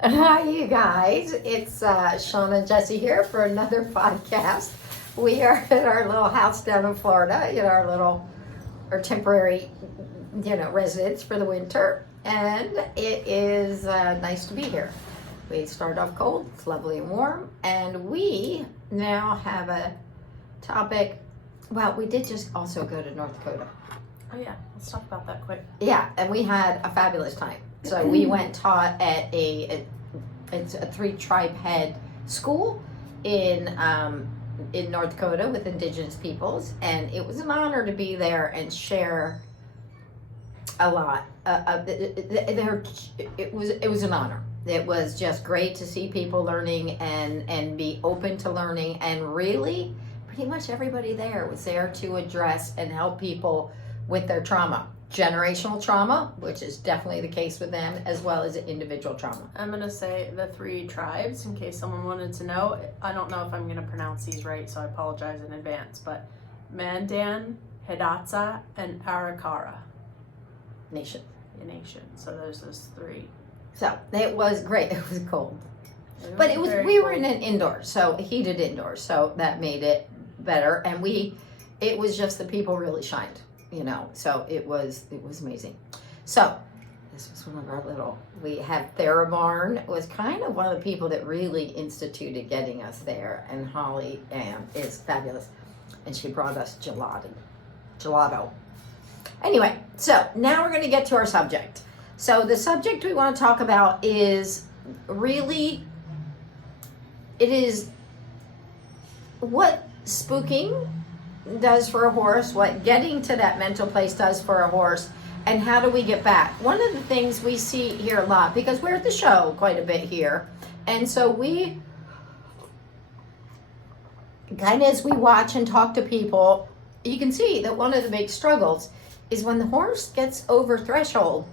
Hi, you guys. It's Shauna and Jesse here for another podcast. We are at our little house down in Florida, our temporary, residence for the winter, and it is nice to be here. We started off cold, it's lovely and warm, and we now have a topic. Well, we did just also go to North Dakota. Oh yeah, let's talk about that quick. Yeah, and we had a fabulous time. So we went and taught at it's a 3-tribe head school in North Dakota with indigenous peoples, and it was an honor to be there and share a lot. It was an honor. It was just great to see people learning and be open to learning, and really pretty much everybody there was there to address and help people with their trauma. Generational trauma, which is definitely the case with them, as well as individual trauma. I'm going to say the 3 tribes in case someone wanted to know. I don't know if I'm going to pronounce these right, so I apologize in advance, but Mandan, Hidatsa, and Arikara Nation. So there's those 3. So it was great. It was cold. But we were in an indoor, so heated indoors, so that made it better. And it was just the people really shined, so it was amazing. So this was one of our we have Therabarn was kind of one of the people that really instituted getting us there, and Holly is fabulous, and she brought us gelato. Anyway, so now we're going to get to our subject. So the subject we want to talk about is really, it is what spooking does for a horse, what getting to that mental place does for a horse, and how do we get back. One of the things we see here a lot, because we're at the show quite a bit here, and so we kind of, as we watch and talk to people, you can see that one of the big struggles is when the horse gets over threshold.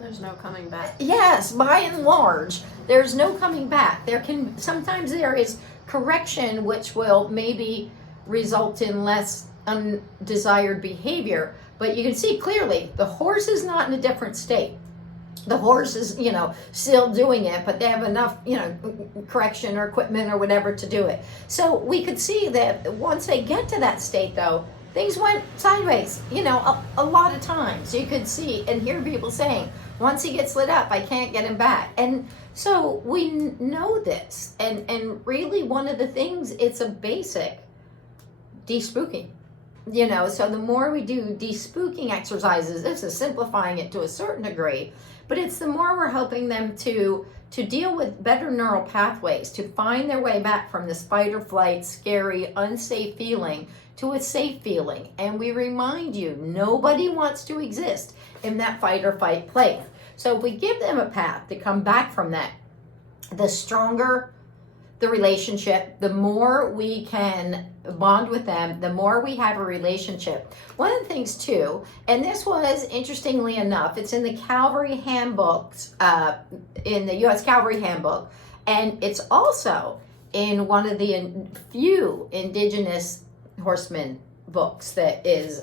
There's no coming back. Yes, by and large, there's no coming back. Sometimes there is correction, which will maybe result in less undesired behavior, but you can see clearly the horse is not in a different state. The horse is, still doing it, but they have enough, correction or equipment or whatever to do it. So we could see that once they get to that state, though, things went sideways, a lot of times. You could see and hear people saying, once he gets lit up, I can't get him back. And so we know this. And really one of the things, it's a basic despooking. So the more we do despooking exercises, this is simplifying it to a certain degree, but it's the more we're helping them to deal with better neural pathways, to find their way back from this fight or flight, scary, unsafe feeling to a safe feeling. And we remind you, nobody wants to exist in that fight or fight place. So if we give them a path to come back from that, the stronger the relationship, the more we can bond with them, the more we have a relationship. One of the things too, and this was interestingly enough, it's in the Cavalry handbooks, in the U.S. Cavalry handbook, and it's also in one of the few indigenous horseman books that is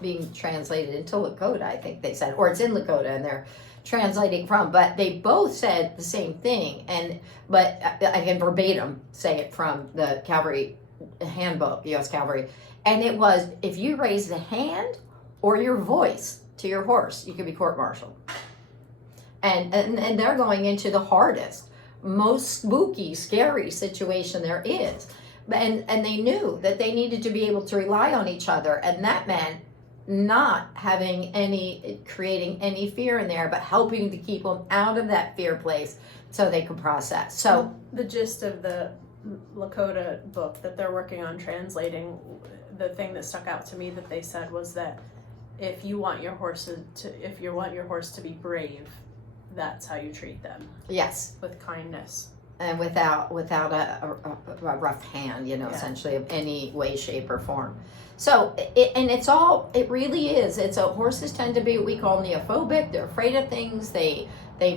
being translated into Lakota, I think they said, or it's in Lakota and they're translating from, but they both said the same thing, but I can verbatim say it from the Cavalry handbook, U.S. Cavalry, and it was, if you raise the hand or your voice to your horse, you could be court-martialed. And they're going into the hardest, most spooky, scary situation there is. And they knew that they needed to be able to rely on each other, and that meant not creating any fear in there, but helping to keep them out of that fear place so they could process. So the gist of the Lakota book that they're working on translating, the thing that stuck out to me that they said was that if you want your horse to be brave, that's how you treat them. Yes, with kindness. And without a rough hand, essentially of any way, shape, or form. So, it really is. Horses tend to be what we call neophobic. They're afraid of things. They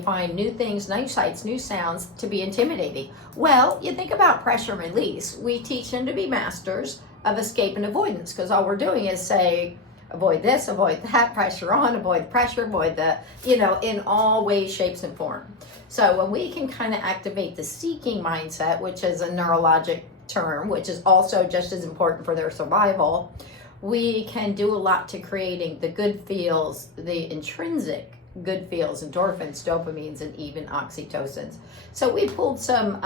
find new things, new sights, new sounds to be intimidating. Well, you think about pressure and release. We teach them to be masters of escape and avoidance, because all we're doing is say, avoid this, avoid that, pressure on, avoid pressure, avoid the, in all ways, shapes, and form. So when we can kind of activate the seeking mindset, which is a neurologic term, which is also just as important for their survival, we can do a lot to creating the good feels, the intrinsic good feels, endorphins, dopamines, and even oxytocins. So we pulled some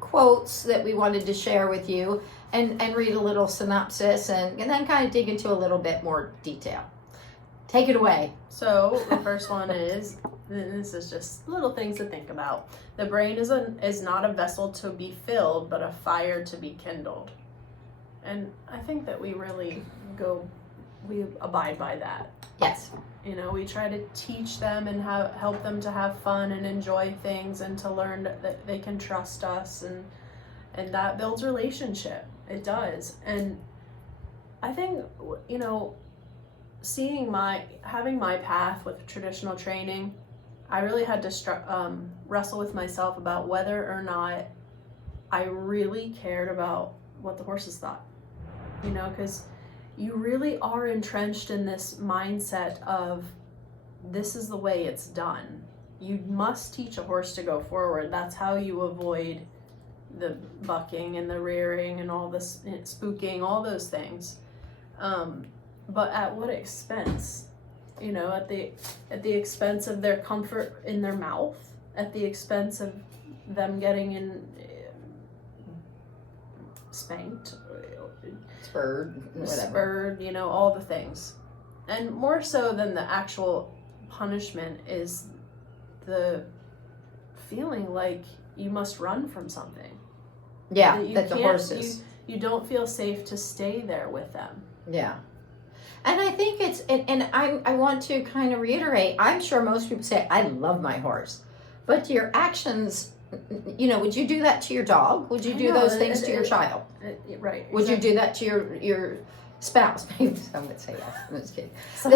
quotes that we wanted to share with you and read a little synopsis and then kind of dig into a little bit more detail. Take it away. So the first one is, this is just little things to think about. The brain is not a vessel to be filled, but a fire to be kindled. And I think that we really we abide by that. Yes. We try to teach them and help them to have fun and enjoy things and to learn that they can trust us, and that builds relationship. It does. And I think, having my path with traditional training, I really had to wrestle with myself about whether or not I really cared about what the horses thought, because you really are entrenched in this mindset of this is the way it's done. You must teach a horse to go forward. That's how you avoid the bucking and the rearing and all this spooking, all those things. But at what expense? At the expense of their comfort in their mouth, at the expense of them getting spanked, spurred, all the things. And more so than the actual punishment is the feeling like you must run from something. Yeah, that the horses. You don't feel safe to stay there with them. Yeah. And I think and I want to kind of reiterate, I'm sure most people say, I love my horse. But your actions, would you do that to your dog? Would you do those things to your child? Right. Would you do that to your spouse? Maybe some would say yes. I'm just kidding. Some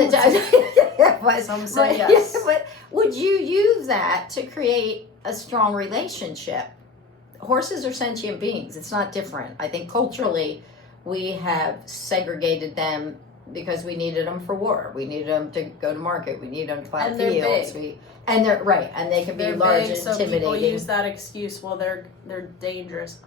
say yes. But would you use that to create a strong relationship? Horses are sentient beings. It's not different. I think culturally we have segregated them because we needed them for war. We needed them to go to market. We needed them to plow fields. And they're right, and they can be large and intimidating. So people use that excuse. Well, they're dangerous.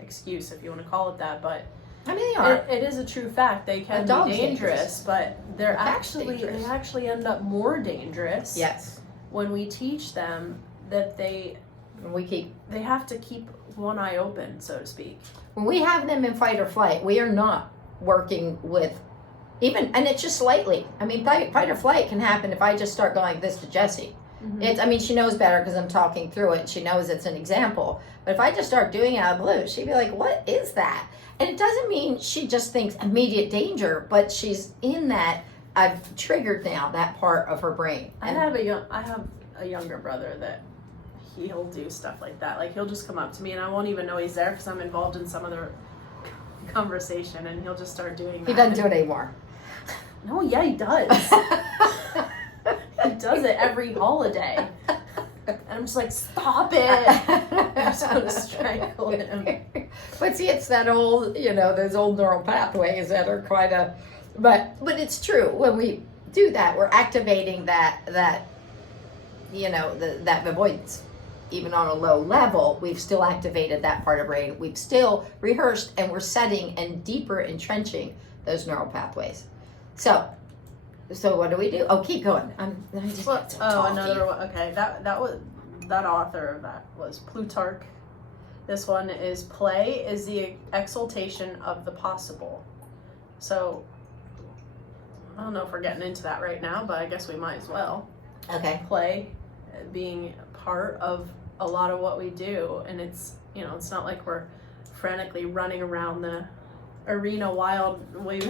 Excuse if you want to call it that, but they are. It is a true fact. They can be dangerous, but they actually end up more dangerous. Yes. When we teach them that they have to keep one eye open, so to speak. When we have them in fight or flight, we are not working with and it's just slightly. Fight or flight can happen if I just start going like this to Jessie. Mm-hmm. She knows better because I'm talking through it and she knows it's an example. But if I just start doing it out of the blue, she'd be like, what is that? And it doesn't mean she just thinks immediate danger, but she's in that, I've triggered now that part of her brain. And I have a younger brother that he'll do stuff like that. Like he'll just come up to me and I won't even know he's there because I'm involved in some other conversation and he'll just start doing that. He doesn't do it anymore. No, yeah, he does. He does it every holiday. And I'm just like, stop it. I'm just going to strangle him. But see, it's that old, those old neural pathways that are quite but it's true. When we do that, we're activating that that avoidance. Even on a low level, we've still activated that part of brain. We've still rehearsed and we're setting and deeper entrenching those neural pathways. So what do we do? Oh, keep going. Another one. Okay, that author of that was Plutarch. This one is play is the exaltation of the possible. So I don't know if we're getting into that right now, but I guess we might as well. Okay. Play being part of a lot of what we do, and it's it's not like we're frantically running around the arena wild way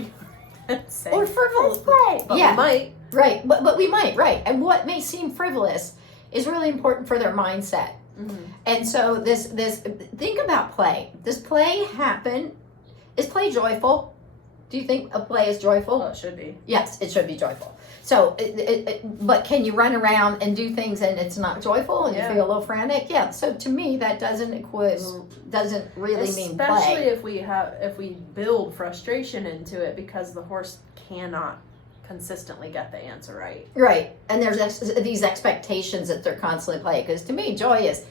saying, or frivolous play, but we might, right? But we might, right? And what may seem frivolous is really important for their mindset. Mm-hmm. And so this think about play. Does play happen? Is play joyful? Do you think a play is joyful? Well, it should be. Yes, it should be joyful. So, but can you run around and do things and it's not joyful and Yeah. you feel a little frantic? Yeah. So to me, that doesn't really mean play. Especially if we build frustration into it because the horse cannot consistently get the answer right. Right. And there's these expectations that they're constantly playing. Because to me, joy is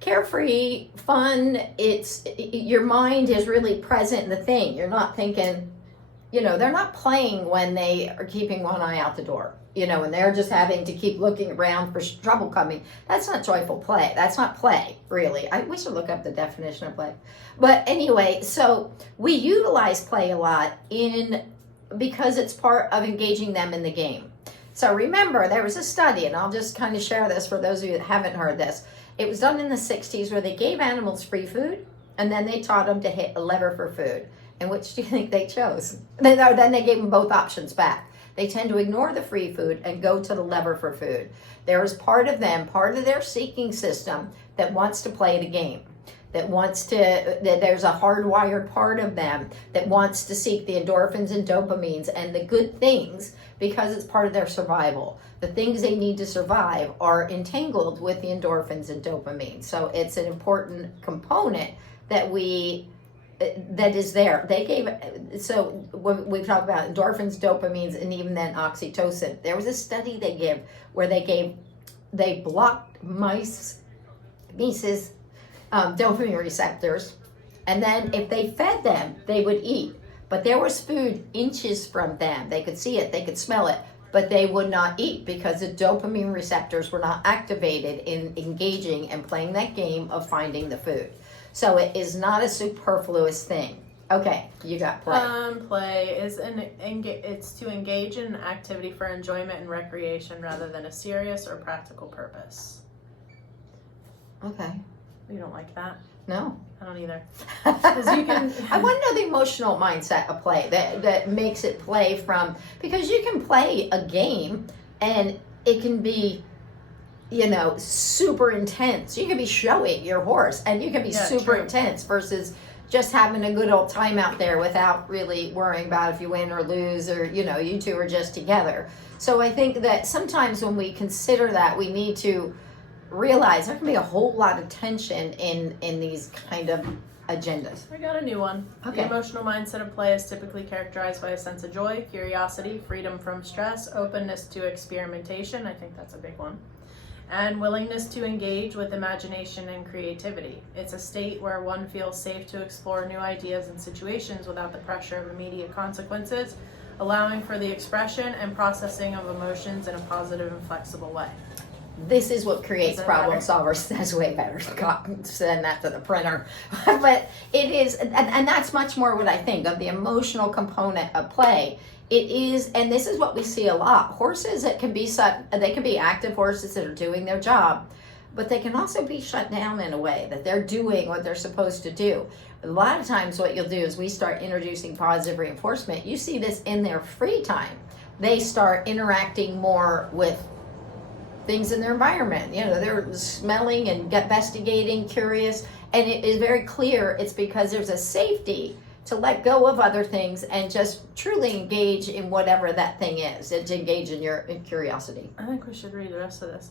carefree, fun. It's your mind is really present in the thing. You're not thinking, they're not playing when they are keeping one eye out the door, and they're just having to keep looking around for trouble coming. That's not joyful play. That's not play, really. We should look up the definition of play. But anyway, so we utilize play a lot because it's part of engaging them in the game. So remember, there was a study, and I'll just kind of share this for those of you that haven't heard this. It was done in the 60s where they gave animals free food, and then they taught them to hit a lever for food. And which do you think they chose? Then they gave them both options back. They tend to ignore the free food and go to the lever for food. There is part of their seeking system that wants to play the game, that there's a hardwired part of them that wants to seek the endorphins and dopamines and the good things because it's part of their survival. The things they need to survive are entangled with the endorphins and dopamine. So it's an important component that is there. So when we talk about endorphins, dopamines, and even then oxytocin, there was a study they give where they blocked mice's dopamine receptors, and then if they fed them, they would eat. But there was food inches from them. They could see it, they could smell it, but they would not eat because the dopamine receptors were not activated in engaging and playing that game of finding the food. So it is not a superfluous thing. Okay, you got play. Play is it's to engage in an activity for enjoyment and recreation rather than a serious or practical purpose. Okay. You don't like that? No. I don't either. 'Cause you can. I want to know the emotional mindset of play that makes it play from, because you can play a game and it can be, super intense. You can be showing your horse and you can be super intense versus just having a good old time out there without really worrying about if you win or lose or, you two are just together. So I think that sometimes when we consider that, we need to realize there can be a whole lot of tension in these kind of agendas. I got a new one. Okay. The emotional mindset of play is typically characterized by a sense of joy, curiosity, freedom from stress, openness to experimentation. I think that's a big one. And willingness to engage with imagination and creativity. It's a state where one feels safe to explore new ideas and situations without the pressure of immediate consequences, allowing for the expression and processing of emotions in a positive and flexible way. This is what creates problem solvers. That's way better. Send that to the printer. But it is, and that's much more what I think of the emotional component of play. It is, and this is what we see a lot. Horses that can be they can be active horses that are doing their job, but they can also be shut down in a way that they're doing what they're supposed to do. A lot of times what you'll do is we start introducing positive reinforcement. You see this in their free time. They start interacting more with things in their environment. They're smelling and investigating, curious, and it is very clear it's because there's a safety to let go of other things and just truly engage in whatever that thing is, and to engage in curiosity. I think we should read the rest of this.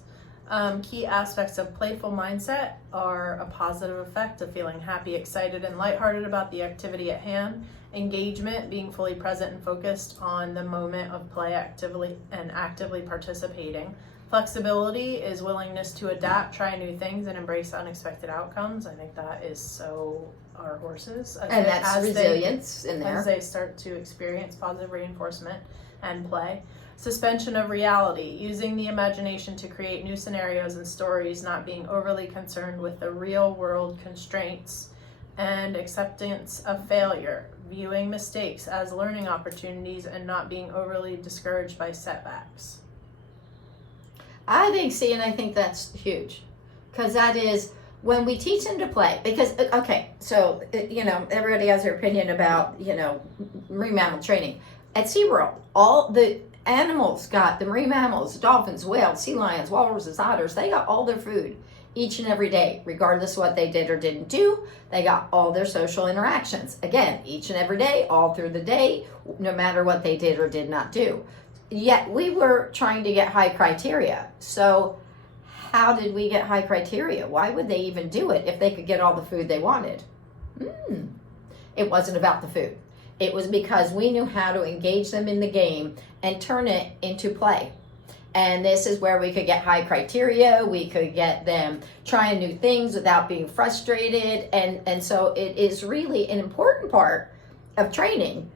Key aspects of playful mindset are a positive effect of feeling happy, excited, and lighthearted about the activity at hand. Engagement, being fully present and focused on the moment of play actively participating. Flexibility is willingness to adapt, try new things, and embrace unexpected outcomes. I think that is so our horses. And that's resilience in there. As they start to experience positive reinforcement and play. Suspension of reality, using the imagination to create new scenarios and stories, not being overly concerned with the real world constraints. And acceptance of failure, viewing mistakes as learning opportunities and not being overly discouraged by setbacks. I think that's huge, because that is when we teach them to play. Because so everybody has their opinion about marine mammal training. At SeaWorld, all the animals got, the marine mammals, dolphins, whales, sea lions, walruses, otters, they got all their food each and every day, regardless of what they did or didn't do. They got all their social interactions, again, each and every day, all through the day, no matter what they did or did not do. yet we were trying to get high criteria. So how did we get high criteria? Why would they even do it if they could get all the food they wanted? It wasn't about the food. It was because we knew how to engage them in the game and turn it into play. And this is where we could get high criteria. We could get them trying new things without being frustrated. And so it is really an important part of training.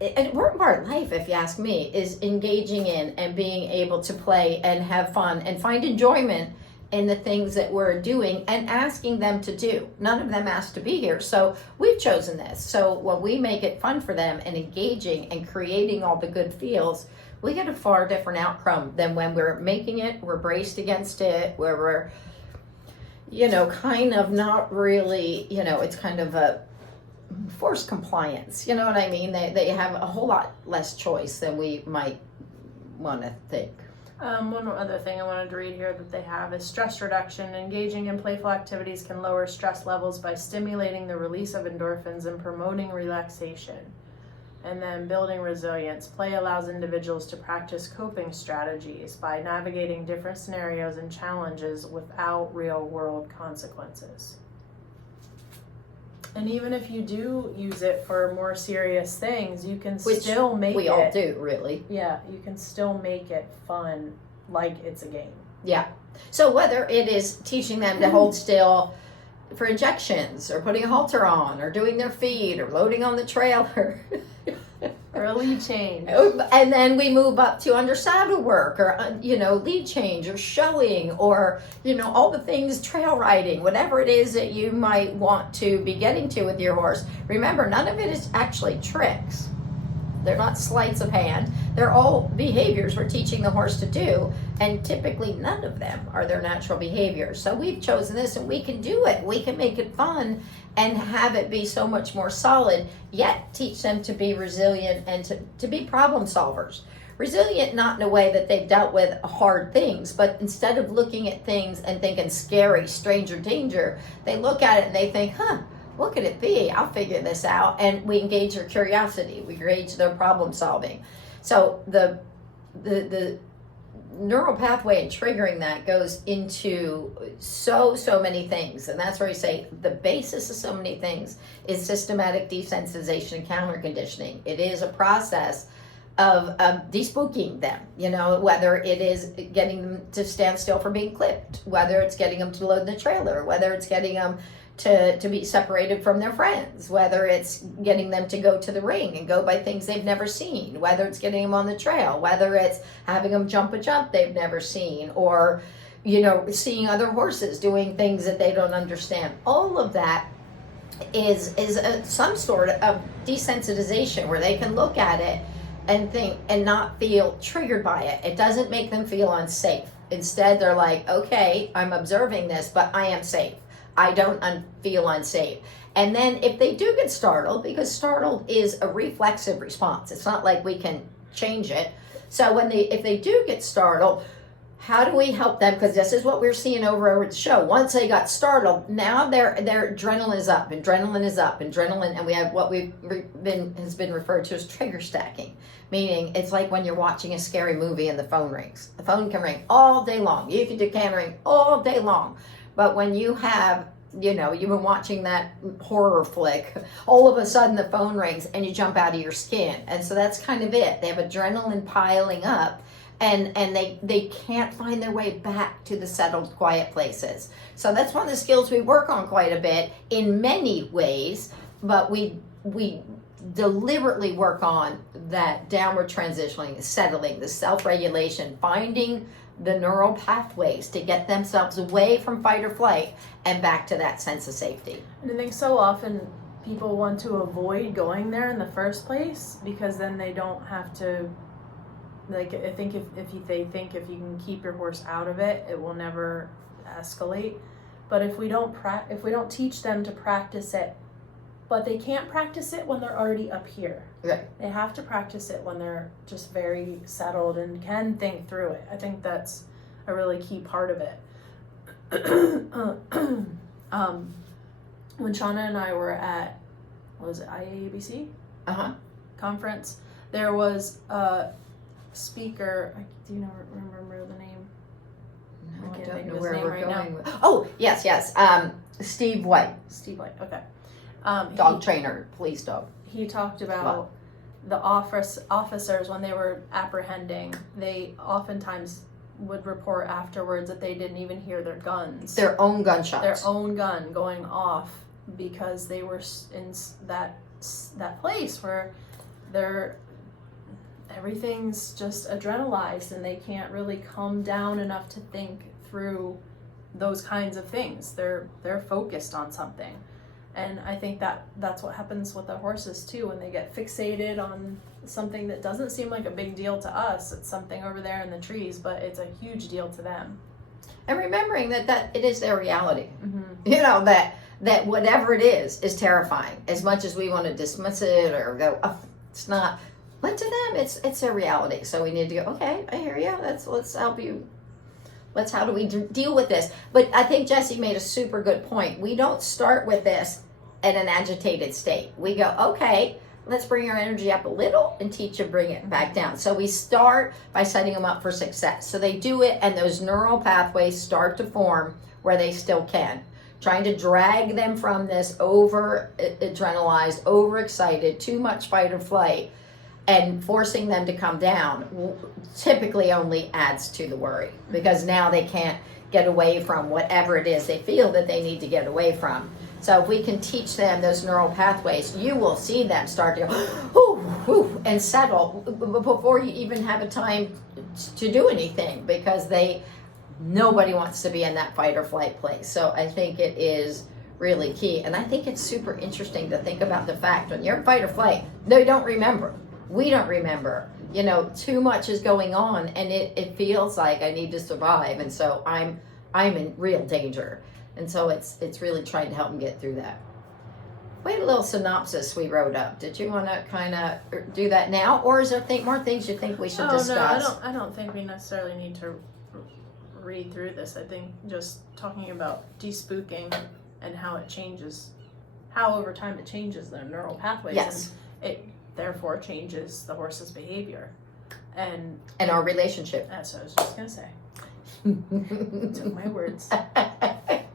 An important part of life, if you ask me, is engaging in and being able to play and have fun and find enjoyment in the things that we're doing and asking them to do. None of them asked to be here, so we've chosen this. So when we make it fun for them and engaging and creating all the good feels, we get a far different outcome than when we're making it, we're braced against it, where we're, kind of not really, it's kind of a forced compliance. You know what I mean? They have a whole lot less choice than we might want to think. One other thing I wanted to read here that they have is stress reduction. Engaging in playful activities can lower stress levels by stimulating the release of endorphins and promoting relaxation. And then building resilience. Play allows individuals to practice coping strategies by navigating different scenarios and challenges without real-world consequences. And even if you do use it for more serious things, you can still make it. We all do, really. Yeah, you can still make it fun, like it's a game. Yeah. So whether it is teaching them to hold still for injections, or putting a halter on, or doing their feet, or loading on the trailer. Or a lead change. And then we move up to under saddle work, or, lead change, or showing, or, all the things, trail riding, whatever it is that you might want to be getting to with your horse. Remember, none of it is actually tricks. They're not sleights of hand. They're all behaviors we're teaching the horse to do, and typically none of them are their natural behaviors. So we've chosen this, and we can do it. We can make it fun and have it be so much more solid, yet teach them to be resilient and to be problem solvers. Resilient not in a way that they've dealt with hard things, but instead of looking at things and thinking scary, strange, or danger, they look at it and they think, what could it be? I'll figure this out. And we engage their curiosity. We engage their problem solving. So the neural pathway and triggering that goes into so many things. And that's where we say the basis of so many things is systematic desensitization and counter conditioning. It is a process of despooking them, whether it is getting them to stand still for being clipped, whether it's getting them to load the trailer, whether it's getting them to be separated from their friends, whether it's getting them to go to the ring and go by things they've never seen, whether it's getting them on the trail, whether it's having them jump a jump they've never seen, or seeing other horses doing things that they don't understand. All of that is some sort of desensitization where they can look at it and think and not feel triggered by it. It doesn't make them feel unsafe. Instead, they're like, okay, I'm observing this, but I am safe. I don't feel unsafe. And then if they do get startled, because startled is a reflexive response, it's not like we can change it. So if they do get startled, how do we help them? Because this is what we're seeing over at the show. Once they got startled, now their adrenaline is up, and we have what has been referred to as trigger stacking. Meaning, it's like when you're watching a scary movie and the phone rings. The phone can ring all day long. You can ring all day long. But when you have, you've been watching that horror flick, all of a sudden the phone rings and you jump out of your skin. And so that's kind of it. They have adrenaline piling up, and they can't find their way back to the settled, quiet places. So that's one of the skills we work on quite a bit in many ways, but we deliberately work on that downward transitioning, settling, the self-regulation, finding the neural pathways to get themselves away from fight or flight and back to that sense of safety. And I think so often people want to avoid going there in the first place because then they don't have to, like, I think if you can keep your horse out of it, it will never escalate. But if we don't teach them to practice it, but they can't practice it when they're already up here. Right. They have to practice it when they're just very settled and can think through it. I think that's a really key part of it. When Shauna and I were at, what was it, IAABC? Uh-huh. Conference, there was speaker, do you know, remember the name? No, I can't don't think know of his where name we're right going. now. Oh, yes. Steve White, Steve White, okay. dog trainer, police dog. He talked about the officers, when they were apprehending, they oftentimes would report afterwards that they didn't even hear their guns. Their own gunshots. Their own gun going off because they were in that place where everything's just adrenalized and they can't really calm down enough to think through those kinds of things. They're focused on something. And I think that's what happens with the horses too, when they get fixated on something that doesn't seem like a big deal to us. It's something over there in the trees, but it's a huge deal to them. And remembering that it is their reality. Mm-hmm. You know, that whatever it is terrifying. As much as we want to dismiss it or go, oh, it's not. But to them, it's their reality. So we need to go, okay, I hear you. Let's help you. How do we deal with this? But I think Jesse made a super good point. We don't start with this in an agitated state. We go, okay, let's bring our energy up a little and teach you bring it back down. So we start by setting them up for success. So they do it and those neural pathways start to form where they still can. Trying to drag them from this over adrenalized, overexcited, too much fight or flight, and forcing them to come down typically only adds to the worry, because now they can't get away from whatever it is they feel that they need to get away from. So if we can teach them those neural pathways, you will see them start to go, whoo, whoo, and settle before you even have a time to do anything, because nobody wants to be in that fight or flight place. So I think it is really key. And I think it's super interesting to think about the fact when you're in fight or flight, they don't remember. We don't remember. You know, too much is going on and it feels like I need to survive. And so I'm in real danger. And so it's really trying to help them get through that. We had a little synopsis we wrote up. Did you want to kind of do that now? Or is there more things you think we should discuss? No, I don't think we necessarily need to read through this. I think just talking about despooking and how it changes, how over time it changes their neural pathways. Yes. And it therefore changes the horse's behavior. And our relationship. That's what I was just going to say. Took my words.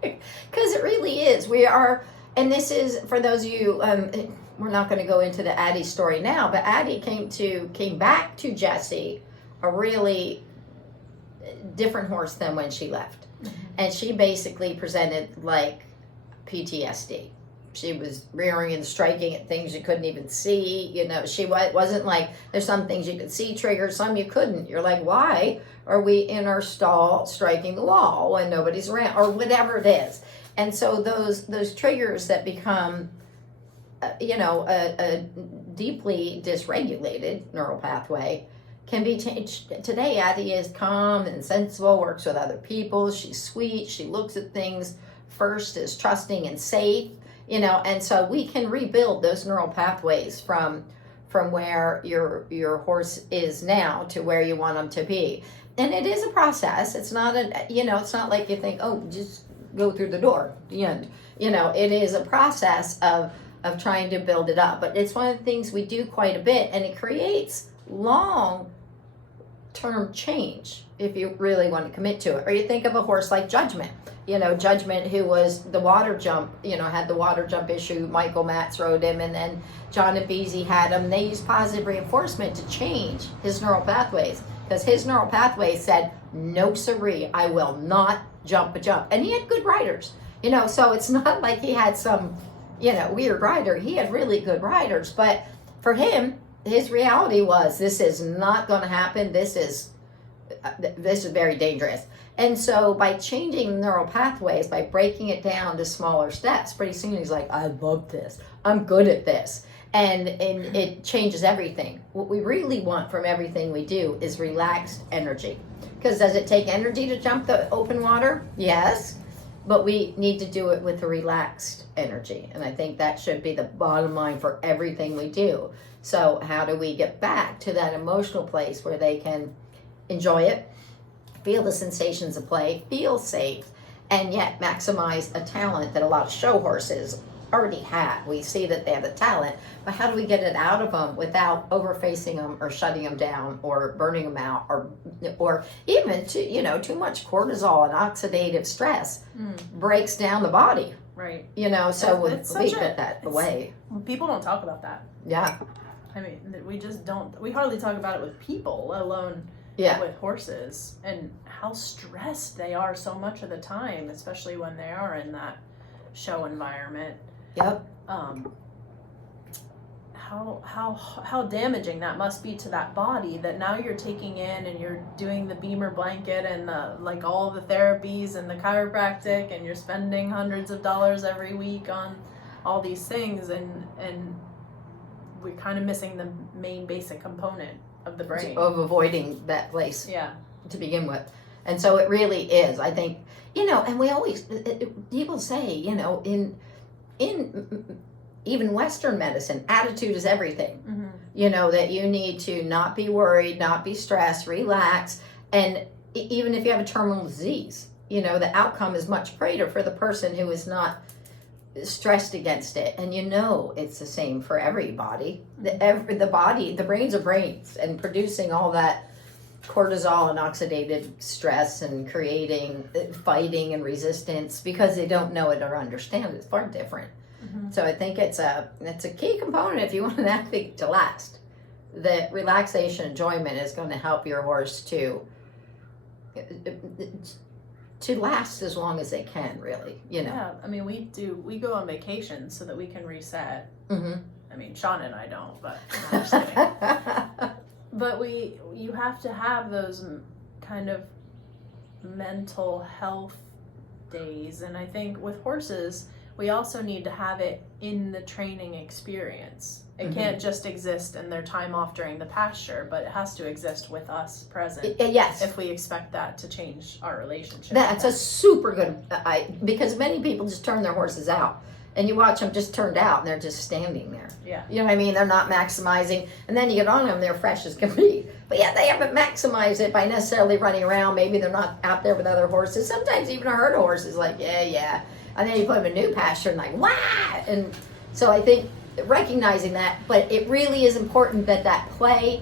Because it really is. We are, and this is, for those of you, we're not going to go into the Addie story now, but Addie came back to Jesse a really different horse than when she left. Mm-hmm. And she basically presented like PTSD. She was rearing and striking at things you couldn't even see. You know, she wasn't like, there's some things you could see triggers, some you couldn't. You're like, why are we in our stall striking the wall when nobody's around, or whatever it is? And so those triggers that become, a deeply dysregulated neural pathway can be changed. Today, Addie is calm and sensible, works with other people. She's sweet. She looks at things first as trusting and safe. And so we can rebuild those neural pathways from where your horse is now to where you want them to be. And it is a process. It's not it's not like you think, oh, just go through the door, the end. It is a process of trying to build it up. But it's one of the things we do quite a bit, and it creates long-term change if you really want to commit to it. Or you think of a horse like Judgment. Judgment, who was the water jump, had the water jump issue. Michael Matz rode him, and then John and Beasy had him. They used positive reinforcement to change his neural pathways, because his neural pathways said, no siree, I will not jump a jump. And he had good riders, so it's not like he had some, weird rider. He had really good riders, but for him, his reality was, this is not going to happen. This is very dangerous. And so by changing neural pathways, by breaking it down to smaller steps, pretty soon he's like, I love this. I'm good at this. And it changes everything. What we really want from everything we do is relaxed energy. Because does it take energy to jump the open water? Yes. But we need to do it with a relaxed energy. And I think that should be the bottom line for everything we do. So how do we get back to that emotional place where they can enjoy it, feel the sensations of play, feel safe, and yet maximize a talent that a lot of show horses already had. We see that they have the talent, but how do we get it out of them without overfacing them or shutting them down or burning them out or even too much cortisol and oxidative stress breaks down the body. Right. So we get that away. People don't talk about that. Yeah. I mean, we just don't. We hardly talk about it with people, let alone with horses, and how stressed they are so much of the time, especially when they are in that show environment. Yep. How damaging that must be to that body, that now you're taking in and you're doing the Beamer blanket and all the therapies and the chiropractic, and you're spending hundreds of dollars every week on all these things, and we're kind of missing the main basic component of the brain, of avoiding that place to begin with. And so it really is, I think, and we always, people say, in even Western medicine, attitude is everything. That you need to not be worried, not be stressed, relax. And even if you have a terminal disease, the outcome is much greater for the person who is not stressed against it. And it's the same for everybody. The body, the brains are brains, and producing all that cortisol and oxidative stress and creating fighting and resistance because they don't know it or understand it. It's far different. So I think it's a key component if you want an athlete to last. The relaxation, enjoyment is going to help your horse to last as long as they can, really. Yeah, I mean, we go on vacation so that we can reset. I mean, Sean and I don't, but I'm just kidding. But you have to have those kind of mental health days, and I think with horses, we also need to have it in the training experience. It can't just exist in their time off during the pasture, but it has to exist with us present. Yes. If we expect that to change our relationship. That's a super good, because many people just turn their horses out. And you watch them just turned out and they're just standing there. Yeah. You know what I mean? They're not maximizing. And then you get on them, they're fresh as can be. But yeah, they haven't maximized it by necessarily running around. Maybe they're not out there with other horses. Sometimes even a herd of horses like, yeah. And then you put them in new pasture and like, wah! And so I think recognizing that, but it really is important that play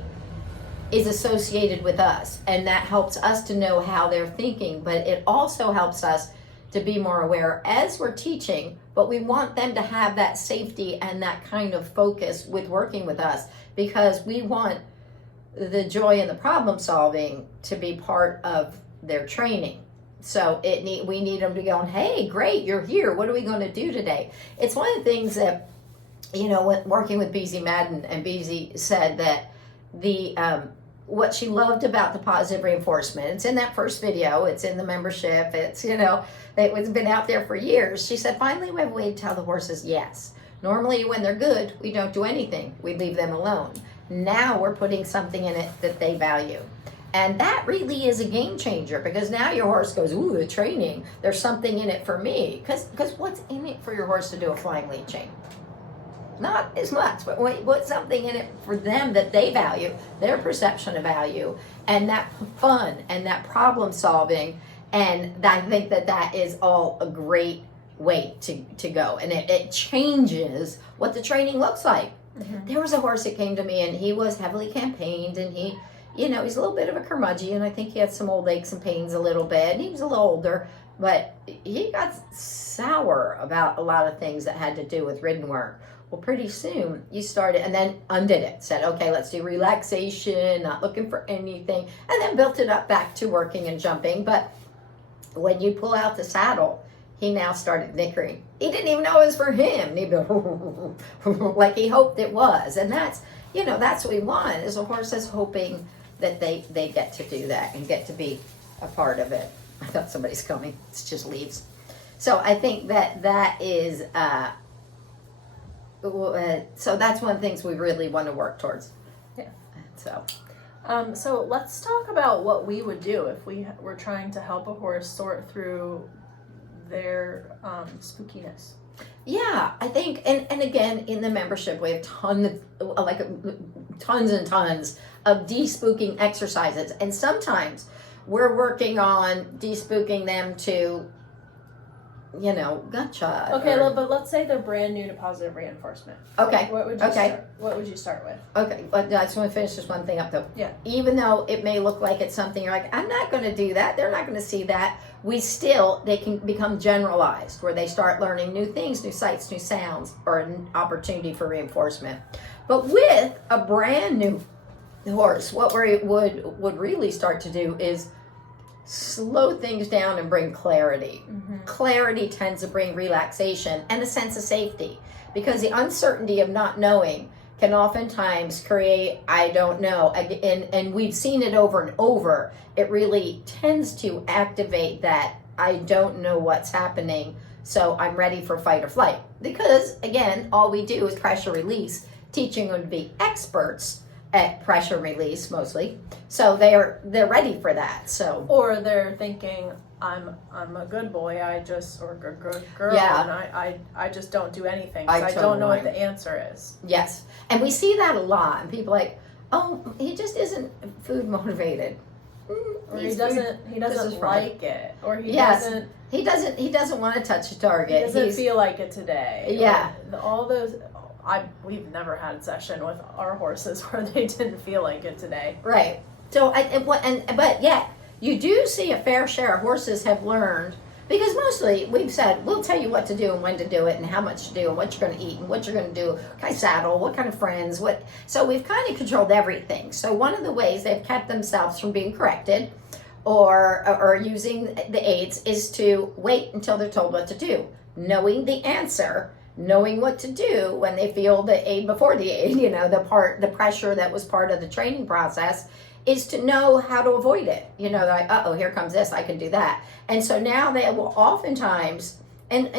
is associated with us. And that helps us to know how they're thinking. But it also helps us to be more aware as we're teaching, but we want them to have that safety and that kind of focus with working with us, because we want the joy and the problem solving to be part of their training. So we need them to go, hey, great, you're here. What are we going to do today? It's one of the things that, when working with BZ Madden, and BZ said that what she loved about the positive reinforcement, it's in that first video, it's in the membership, it's, it's been out there for years. She said, finally we have a way to tell the horses yes. Normally when they're good, we don't do anything. We leave them alone. Now we're putting something in it that they value. And that really is a game changer, because now your horse goes, ooh, the training, there's something in it for me. Because what's in it for your horse to do a flying lead chain? Not as much, but what's something in it for them that they value, their perception of value, and that fun and that problem solving. And I think that is all a great way to go. And it changes what the training looks like. There was a horse that came to me, and he was heavily campaigned, and he's a little bit of a curmudgeon. I think he had some old aches and pains a little bit, and he was a little older, but he got sour about a lot of things that had to do with ridden work. Well, pretty soon you started, and then undid it. Said, okay, let's do relaxation, not looking for anything, and then built it up back to working and jumping. But when you pull out the saddle, he now started nickering. He didn't even know it was for him. He'd go like he hoped it was. And that's what we want, is a horse that's hoping that they get to do that and get to be a part of it. I thought somebody's coming. It's just leaves. So I think that is... so that's one of the things we really want to work towards. Yeah. So let's talk about what we would do if we were trying to help a horse sort through their spookiness. Yeah, I think, and again, in the membership, we have tons and tons of despooking exercises. And sometimes we're working on despooking them to gotcha. Okay, or- but let's say they're brand new to positive reinforcement. Okay. What would you Okay. start? What would you start with? Okay, but I just want to finish this one thing up though. Yeah. Even though it may look like it's something you're like, I'm not going to do that, they're not going to see that, they can become generalized where they start learning new things, new sights, new sounds, or an opportunity for reinforcement. But with a brand new horse, what we would really start to do is slow things down and bring clarity. Clarity tends to bring relaxation and a sense of safety, because the uncertainty of not knowing can oftentimes create I don't know, and we've seen it over and over. It really tends to activate that I don't know what's happening, so I'm ready for fight or flight, because again, all we do is pressure release, teaching them to be experts at pressure release mostly, so they're ready for that. So Or they're thinking, I'm a good boy, or good girl, Yeah. and I just don't do anything. I So I don't know what totally- the answer is. yes, and we see that a lot, and people like, oh, he just isn't food motivated. Or he He's doesn't is fine. like it. Or he Yes. doesn't He doesn't want to touch a he target. doesn't feel like it today. Yeah. Or all those we've never had a session with our horses where they didn't feel like it today. Right. So but yet you do see a fair share of horses have learned, because mostly we've said we'll tell you what to do and when to do it and how much to do and what you're going to eat and what you're going to do, what kind of saddle, what kind of friends, what. So we've kind of controlled everything. So one of the ways they've kept themselves from being corrected or using the aids is to wait until they're told what to do, knowing the answer, knowing what to do when they feel the aid before the aid, the pressure that was part of the training process, is to know how to avoid it. Like, here comes this, I can do that. And so now they will oftentimes, and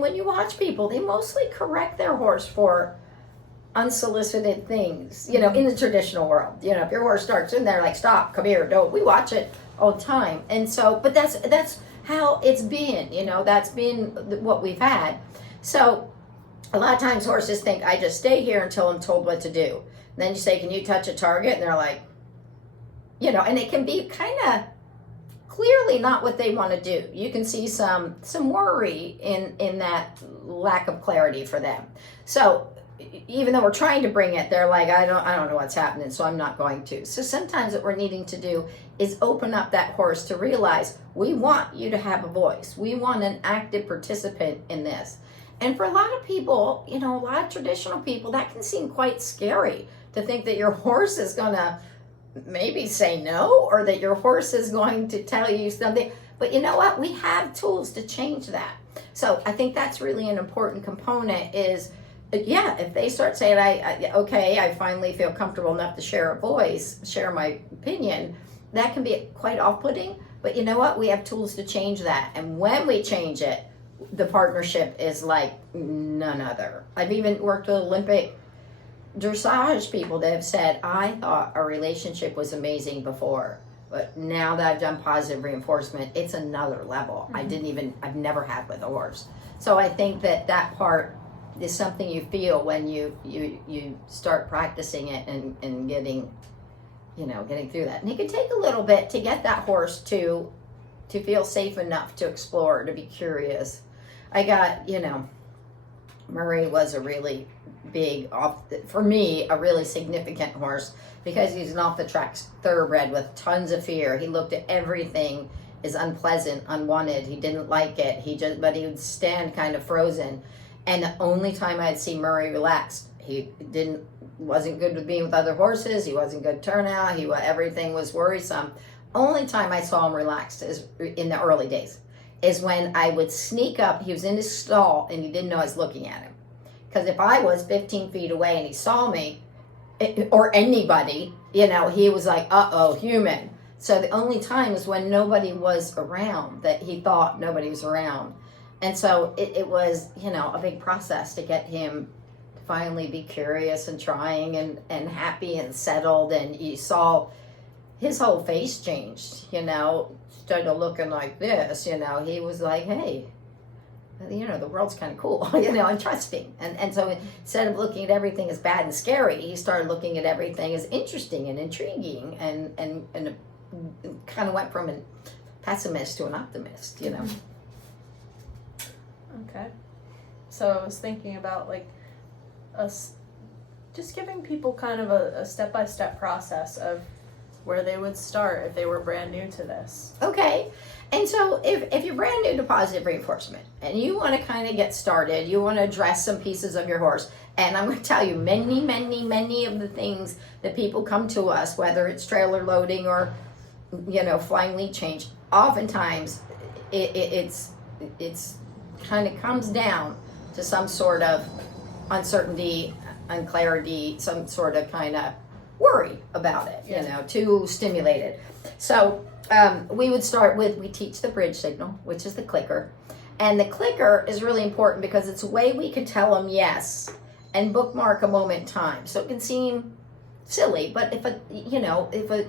when you watch people, they mostly correct their horse for unsolicited things, in the traditional world. If your horse starts in there like, stop, come here, don't, we watch it all the time. And so, but that's how it's been, that's been what we've had. So a lot of times horses think, I just stay here until I'm told what to do. And then you say, can you touch a target? And they're like, and it can be kind of clearly not what they want to do. You can see some worry in that lack of clarity for them. So even though we're trying to bring it, they're like, I don't know what's happening, so I'm not going to. So sometimes what we're needing to do is open up that horse to realize we want you to have a voice. We want an active participant in this. And for a lot of people, a lot of traditional people, that can seem quite scary to think that your horse is going to maybe say no, or that your horse is going to tell you something. But you know what? We have tools to change that. So I think that's really an important component is, if they start saying, I finally feel comfortable enough to share a voice, share my opinion, that can be quite off-putting. But you know what? We have tools to change that. And when we change it, the partnership is like none other. I've even worked with Olympic dressage people that have said, I thought our relationship was amazing before, but now that I've done positive reinforcement, it's another level. I've never had with a horse. So I think that part is something you feel when you start practicing it and getting through that. And it can take a little bit to get that horse to feel safe enough to explore, to be curious. I got, Murray was a really big, for me, a really significant horse, because he's an off-the-track thoroughbred with tons of fear. He looked at everything as unpleasant, unwanted. He didn't like it. But he would stand kind of frozen. And the only time I'd see Murray relaxed, he wasn't good with being with other horses. He wasn't good turnout. Everything was worrisome. Only time I saw him relaxed is in the early days, is when I would sneak up. He was in his stall and he didn't know I was looking at him. Because if I was 15 feet away and he saw me, or anybody, he was like, human. So the only time is when nobody was around, that he thought nobody was around. And so it was, a big process to get him to finally be curious and trying and happy and settled. And you saw his whole face changed, started looking like this, he was like, hey, the world's kind of cool, and trusting. And so instead of looking at everything as bad and scary, he started looking at everything as interesting and intriguing, and kind of went from a pessimist to an optimist, Okay. So I was thinking about like us just giving people kind of a step-by-step process of where they would start if they were brand new to this. Okay. And so if you're brand new to positive reinforcement and you want to kind of get started, you want to address some pieces of your horse. And I'm going to tell you many of the things that people come to us, whether it's trailer loading or, flying lead change, oftentimes it's kind of comes down to some sort of uncertainty, unclarity, some sort of kind of worry about it, too stimulated. So we would start with, we teach the bridge signal, which is the clicker. And the clicker is really important because it's a way we can tell them yes and bookmark a moment in time. So it can seem silly, but if a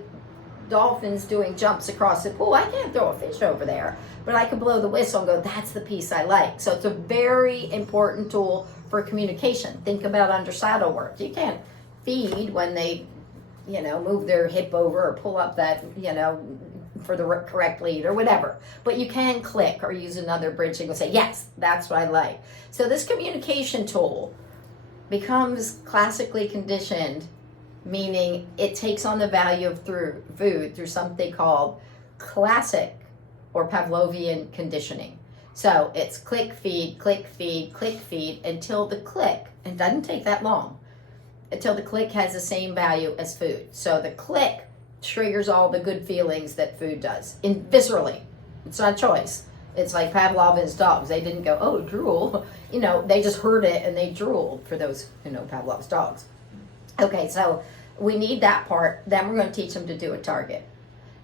dolphin's doing jumps across the pool, I can't throw a fish over there, but I can blow the whistle and go, that's the piece I like. So it's a very important tool for communication. Think about under saddle work. You can't feed when they, move their hip over or pull up that, for the correct lead or whatever. But you can click or use another bridging and say, yes, that's what I like. So this communication tool becomes classically conditioned, meaning it takes on the value of food through something called classic or Pavlovian conditioning. So it's click, feed, until the click, and it doesn't take that long, until the click has the same value as food. So the click triggers all the good feelings that food does, viscerally. It's not a choice. It's like Pavlov and his dogs. They didn't go, oh, drool. They just heard it and they drooled, for those who know Pavlov's dogs. Okay, so we need that part. Then we're going to teach them to do a target.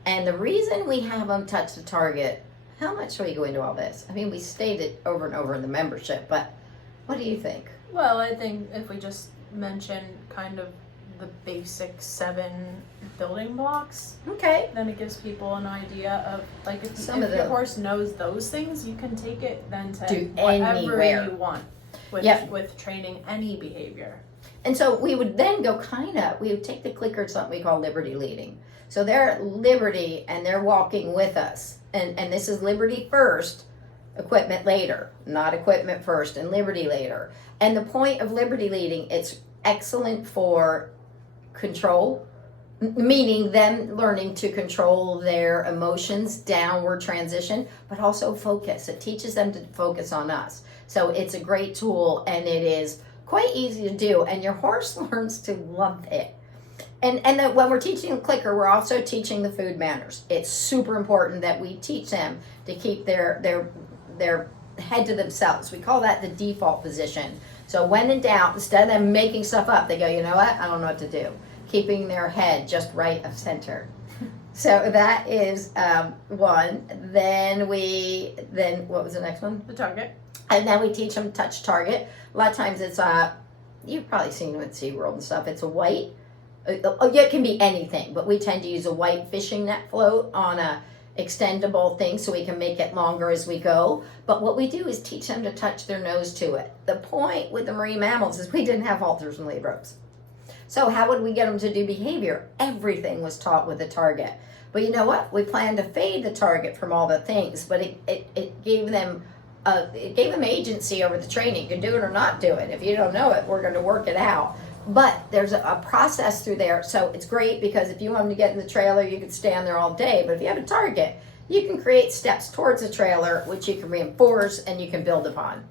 And the reason we have them touch the target, how much should we go into all this? I mean, we stated over and over in the membership, but what do you think? Well, I think if we just mention kind of the basic 7 building blocks, Okay. then it gives people an idea of, like, if Some of your the- horse knows those things, you can take it then to To whatever anywhere. you want with Yep. with training any behavior. And so we would then go we would take the clicker to something we call liberty leading. So they're at liberty and they're walking with us. And this is liberty first, equipment later, not equipment first and liberty later. And the point of liberty leading, it's excellent for control, meaning them learning to control their emotions, downward transition, but also focus. It teaches them to focus on us. So it's a great tool and it is quite easy to do, and your horse learns to love it. And when we're teaching the clicker, we're also teaching the food manners. It's super important that we teach them to keep their head to themselves. We call that the default position. So when in doubt, instead of them making stuff up, they go, you know what, I don't know what to do. Keeping their head just right of center. So that is one. Then what was the next one? The target. And then we teach them touch target. A lot of times it's you've probably seen it at SeaWorld and stuff. It's a white, it can be anything, but we tend to use a white fishing net float on a extendable thing so we can make it longer as we go. But what we do is teach them to touch their nose to it. The point with the marine mammals is we didn't have halters and lead ropes. So how would we get them to do behavior? Everything was taught with a target. But you know what? We planned to fade the target from all the things, but it gave them agency over the training. You can do it or not do it. If you don't know it, we're going to work it out. But there's a process through there. So it's great because if you want them to get in the trailer, you can stand there all day. But if you have a target, you can create steps towards the trailer, which you can reinforce and you can build upon.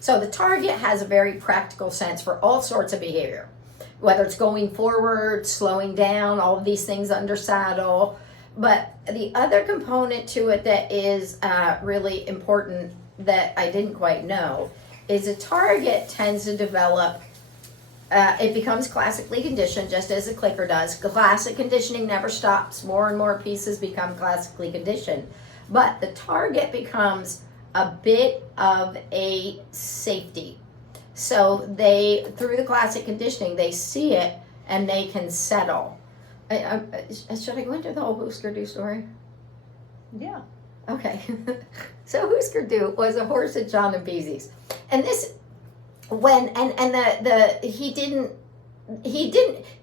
So the target has a very practical sense for all sorts of behavior, whether it's going forward, slowing down, all of these things under saddle. But the other component to it that is really important that I didn't quite know is a target tends to develop, it becomes classically conditioned just as a clicker does. Classic conditioning never stops. More and more pieces become classically conditioned. But the target becomes a bit of a safety. So through the classic conditioning, they see it and they can settle. Should I go into the whole Husker Du story? Yeah. Okay. So Husker Du was a horse at John and Beezy's. And this, he didn't he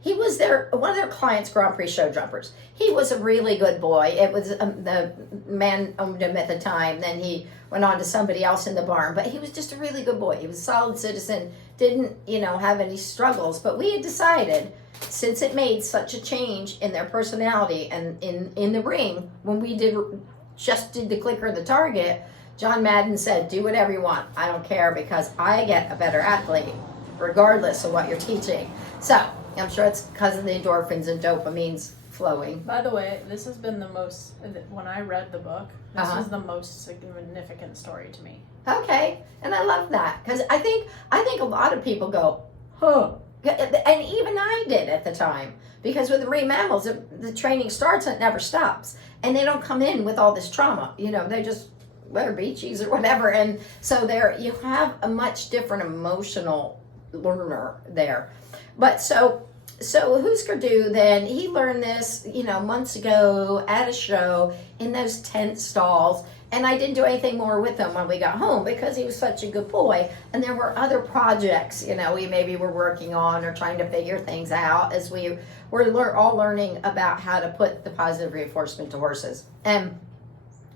was one of their clients' Grand Prix show jumpers. He was a really good boy. It was the man owned him at the time. Then he went on to somebody else in the barn, but he was just a really good boy. He was a solid citizen, didn't, have any struggles, but we had decided, since it made such a change in their personality and in the ring, when we did the clicker and the target, John Madden said, do whatever you want. I don't care, because I get a better athlete regardless of what you're teaching. So I'm sure it's because of the endorphins and dopamines flowing. By the way, this has been the most, when I read the book, this was the most significant story to me. Okay, and I love that, because I think a lot of people go, huh, and even I did at the time, because with the marine mammals, the training starts and it never stops, and they don't come in with all this trauma. They just wear beachies or whatever, and so you have a much different emotional learner there. But so Husker Du, then he learned this, months ago at a show in those tent stalls, and I didn't do anything more with him when we got home, because he was such a good boy, and there were other projects, we maybe were working on or trying to figure things out as we were all learning about how to put the positive reinforcement to horses. And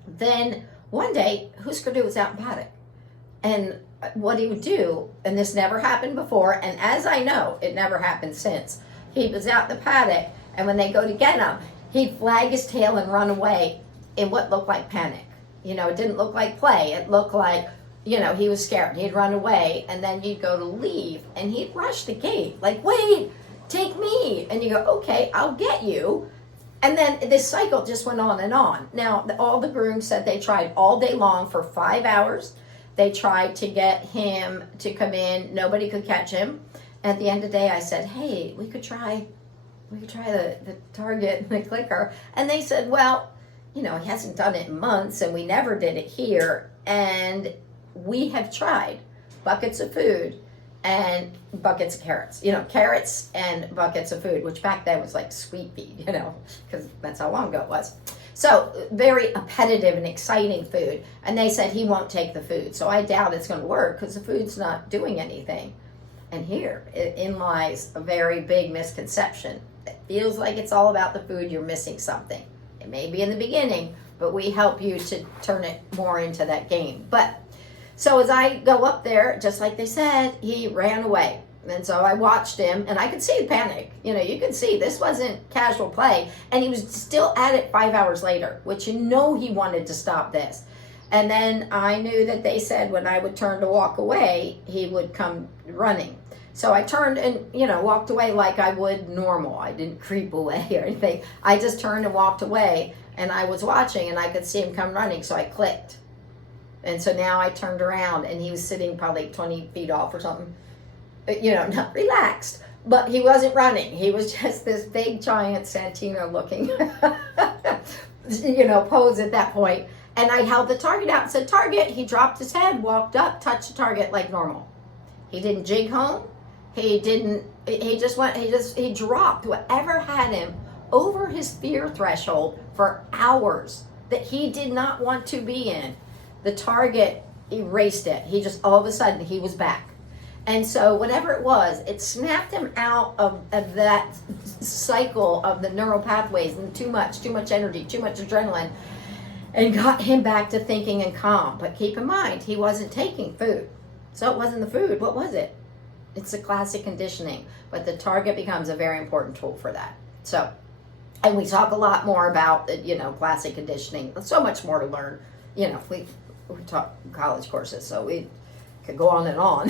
then one day, Husker Du was out in paddock, and what he would do, and this never happened before, and as I know, it never happened since, he was out in the paddock, and when they go to get him, he'd flag his tail and run away in what looked like panic. It didn't look like play. It looked like, he was scared. He'd run away, and then you'd go to leave, and he'd rush the gate, like, wait, take me. And you go, okay, I'll get you. And then this cycle just went on and on. Now, all the grooms said they tried all day long for 5 hours. They tried to get him to come in. Nobody could catch him. At the end of the day, I said, hey, we could try the target and the clicker. And they said, well, he hasn't done it in months, and we never did it here. And we have tried buckets of food and buckets of carrots. Carrots and buckets of food, which back then was like sweet feed, because that's how long ago it was. So very appetitive and exciting food. And they said he won't take the food. So I doubt it's going to work, because the food's not doing anything. And herein lies a very big misconception. It feels like it's all about the food. You're missing something. It may be in the beginning, but we help you to turn it more into that game. But so as I go up there, just like they said, he ran away. And so I watched him, and I could see the panic. You could see this wasn't casual play. And he was still at it 5 hours later, which he wanted to stop this. And then I knew that they said when I would turn to walk away, he would come running. So I turned and, walked away like I would normal. I didn't creep away or anything. I just turned and walked away, and I was watching, and I could see him come running, so I clicked. And so now I turned around, and he was sitting probably 20 feet off or something. Not relaxed, but he wasn't running. He was just this big, giant Santino looking, pose at that point. And I held the target out and said, target. He dropped his head, walked up, touched the target like normal. He didn't jig home. He dropped whatever had him over his fear threshold for hours that he did not want to be in. The target erased it. He just, all of a sudden, he was back. And so whatever it was, it snapped him out of that cycle of the neural pathways and too much energy, too much adrenaline, and got him back to thinking and calm. But keep in mind, he wasn't taking food. So it wasn't the food. What was it? It's the classic conditioning. But the target becomes a very important tool for that. So, and we talk a lot more about, classic conditioning. There's so much more to learn. We talk college courses, so we could go on and on.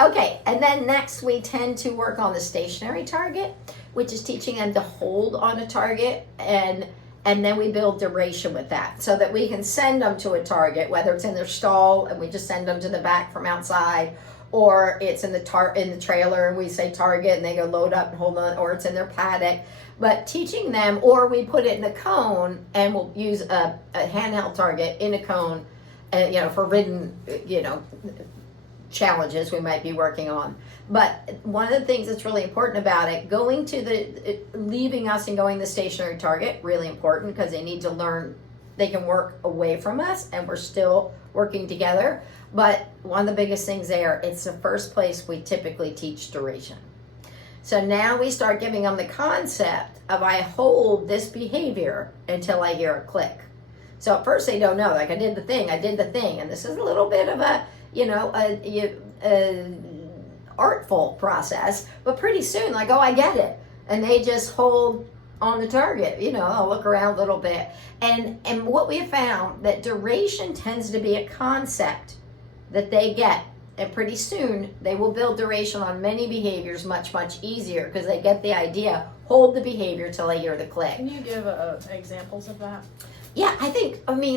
Okay, and then next we tend to work on the stationary target, which is teaching them to hold on a target, and then we build duration with that so that we can send them to a target, whether it's in their stall and we just send them to the back from outside, or it's in the trailer and we say target and they go load up and hold on, or it's in their paddock. But teaching them, or we put it in a cone and we'll use a handheld target in a cone, for ridden, challenges we might be working on. But one of the things that's really important about it, leaving us and going the stationary target, really important, because they need to learn, they can work away from us and we're still working together. But one of the biggest things there, it's the first place we typically teach duration. So now we start giving them the concept of I hold this behavior until I hear a click. So at first they don't know, like I did the thing, and this is a little bit of a, a artful process, but pretty soon, like, oh, I get it. And they just hold on the target, I'll look around a little bit. And what we have found, that duration tends to be a concept that they get. And pretty soon, they will build duration on many behaviors much, much easier because they get the idea, hold the behavior till I hear the click. Can you give examples of that? Yeah,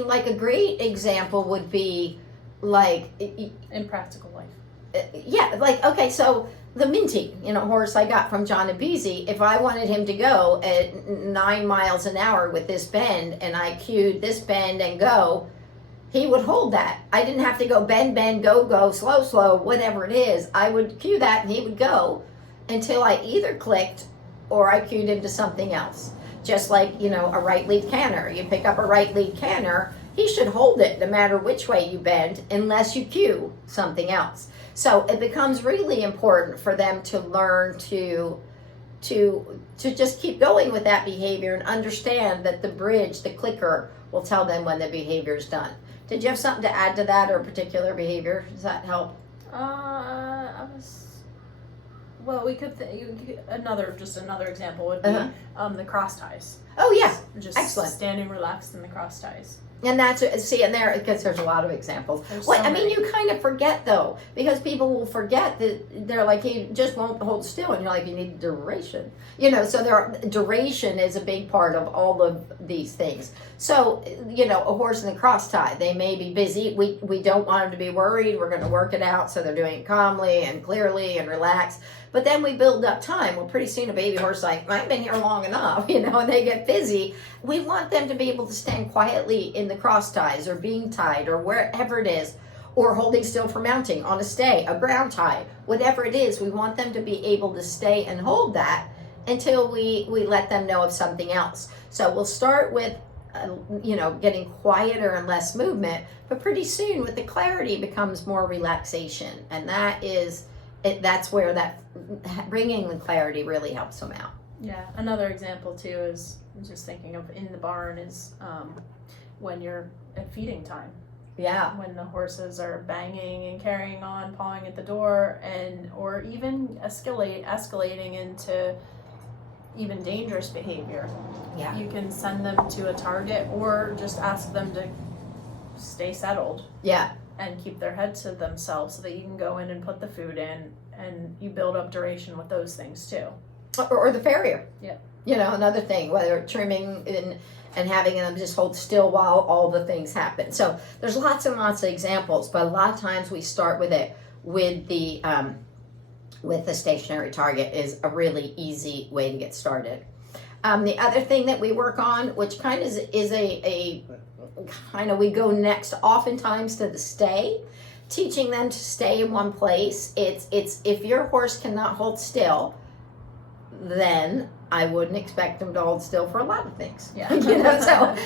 like a great example would be like... In practical life. Yeah, like, okay, so the Minty, horse I got from John and Beezy, if I wanted him to go at 9 miles an hour with this bend and I cued this bend and go, he would hold that. I didn't have to go bend, go, slow, whatever it is. I would cue that and he would go until I either clicked or I cued him to something else. Just like, a right lead canter. You pick up a right lead canter, he should hold it no matter which way you bend unless you cue something else. So it becomes really important for them to learn to just keep going with that behavior and understand that the bridge, the clicker, will tell them when the behavior is done. Did you have something to add to that or a particular behavior? Does that help? We could another example would be the cross ties. Oh yeah, just excellent. Standing relaxed in the cross ties. And that's, and there, because there's a lot of examples. You kind of forget though, because people will forget that they're like, he just won't hold still, and you're like, you need duration. So duration is a big part of all of these things. So, a horse in the cross tie, they may be busy. We don't want them to be worried. We're going to work it out so they're doing it calmly and clearly and relaxed. But then we build up time. Well, pretty soon a baby horse like, I've been here long enough, and they get busy. We want them to be able to stand quietly in the cross ties or being tied or wherever it is, or holding still for mounting on a stay, a ground tie, whatever it is. We want them to be able to stay and hold that until we let them know of something else. So we'll start with, getting quieter and less movement, but pretty soon with the clarity becomes more relaxation. And that's where that bringing the clarity really helps them out. Yeah, another example too is just thinking of in the barn is when you're at feeding time. Yeah. When the horses are banging and carrying on, pawing at the door, or even escalating into even dangerous behavior. Yeah. You can send them to a target or just ask them to stay settled. Yeah. And keep their head to themselves so that you can go in and put the food in, and you build up duration with those things too. Or the farrier. Yeah. Another thing, whether trimming and having them just hold still while all the things happen. So there's lots and lots of examples, but a lot of times we start with it with the stationary target is a really easy way to get started. The other thing that we work on, which kind of is a we go next oftentimes to the stay, teaching them to stay in one place. It's if your horse cannot hold still, then I wouldn't expect them to hold still for a lot of things. Yeah.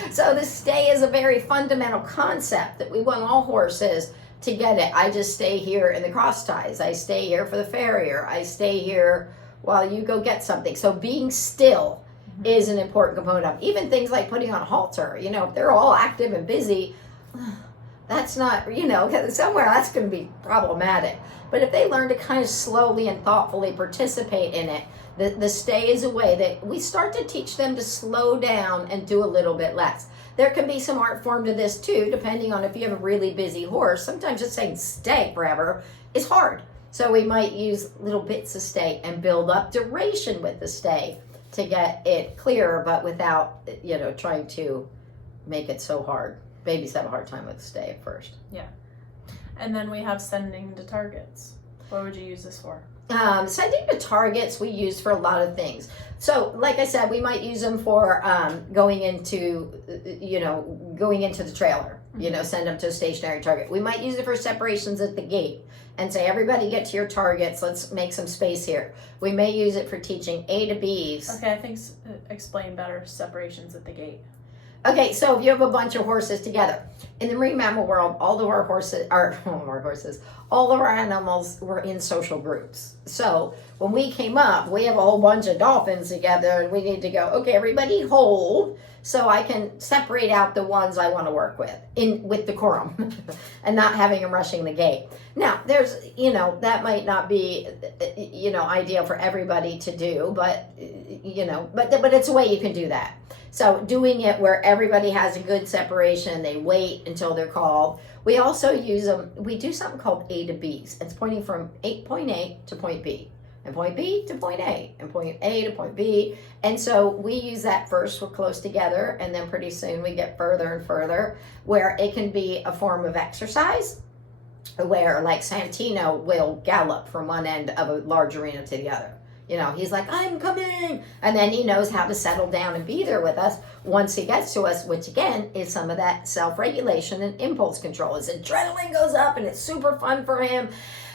So the stay is a very fundamental concept that we want all horses to get it. I just stay here in the cross ties. I stay here for the farrier. I stay here while you go get something. So being still is an important component of even things like putting on a halter. If they're all active and busy, that's not, somewhere that's going to be problematic. But if they learn to kind of slowly and thoughtfully participate in it, the stay is a way that we start to teach them to slow down and do a little bit less. There can be some art form to this too, depending on if you have a really busy horse. Sometimes just saying stay forever is hard. So we might use little bits of stay and build up duration with the stay to get it clearer, but without, trying to make it so hard. Babies have a hard time with stay at first. Yeah. And then we have sending to targets. What would you use this for? Sending to targets we use for a lot of things. So, like I said, we might use them for going into the trailer. Send them to a stationary target. We might use it for separations at the gate and say, everybody get to your targets. Let's make some space here. We may use it for teaching A to B's. Okay, I think explain better separations at the gate. Okay, so if you have a bunch of horses together, in the marine mammal world, all of our horses, all of our animals were in social groups. So when we came up, we have a whole bunch of dolphins together, and we need to go, okay, everybody hold, so I can separate out the ones I want to work with decorum, and not having them rushing the gate. Now, there's, that might not be, ideal for everybody to do, but it's a way you can do that. So doing it where everybody has a good separation, they wait until they're called. We also use them, we do something called A to B's. It's pointing from point A to point B, and point B to point A, and point A to point B. And so we use that first, we're close together, and then pretty soon we get further and further, where it can be a form of exercise, where like Santino will gallop from one end of a large arena to the other. He's like, I'm coming. And then he knows how to settle down and be there with us once he gets to us, which again is some of that self-regulation and impulse control. His adrenaline goes up and it's super fun for him.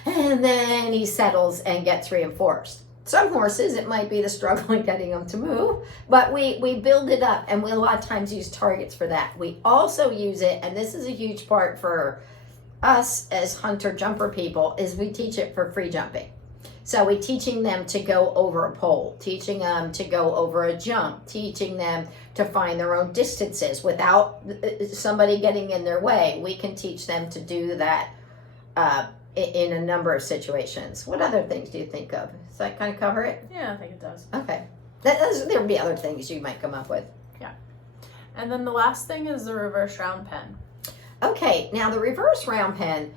And then he settles and gets reinforced. Some horses, it might be the struggle in getting them to move, but we build it up, and we a lot of times use targets for that. We also use it, and this is a huge part for us as hunter jumper people, is we teach it for free jumping. So we're teaching them to go over a pole, teaching them to go over a jump, teaching them to find their own distances without somebody getting in their way. We can teach them to do that in a number of situations. What other things do you think of? Does that kind of cover it? Yeah, I think it does. Okay. There'll be other things you might come up with. Yeah. And then the last thing is the reverse round pen. Okay, now the reverse round pen,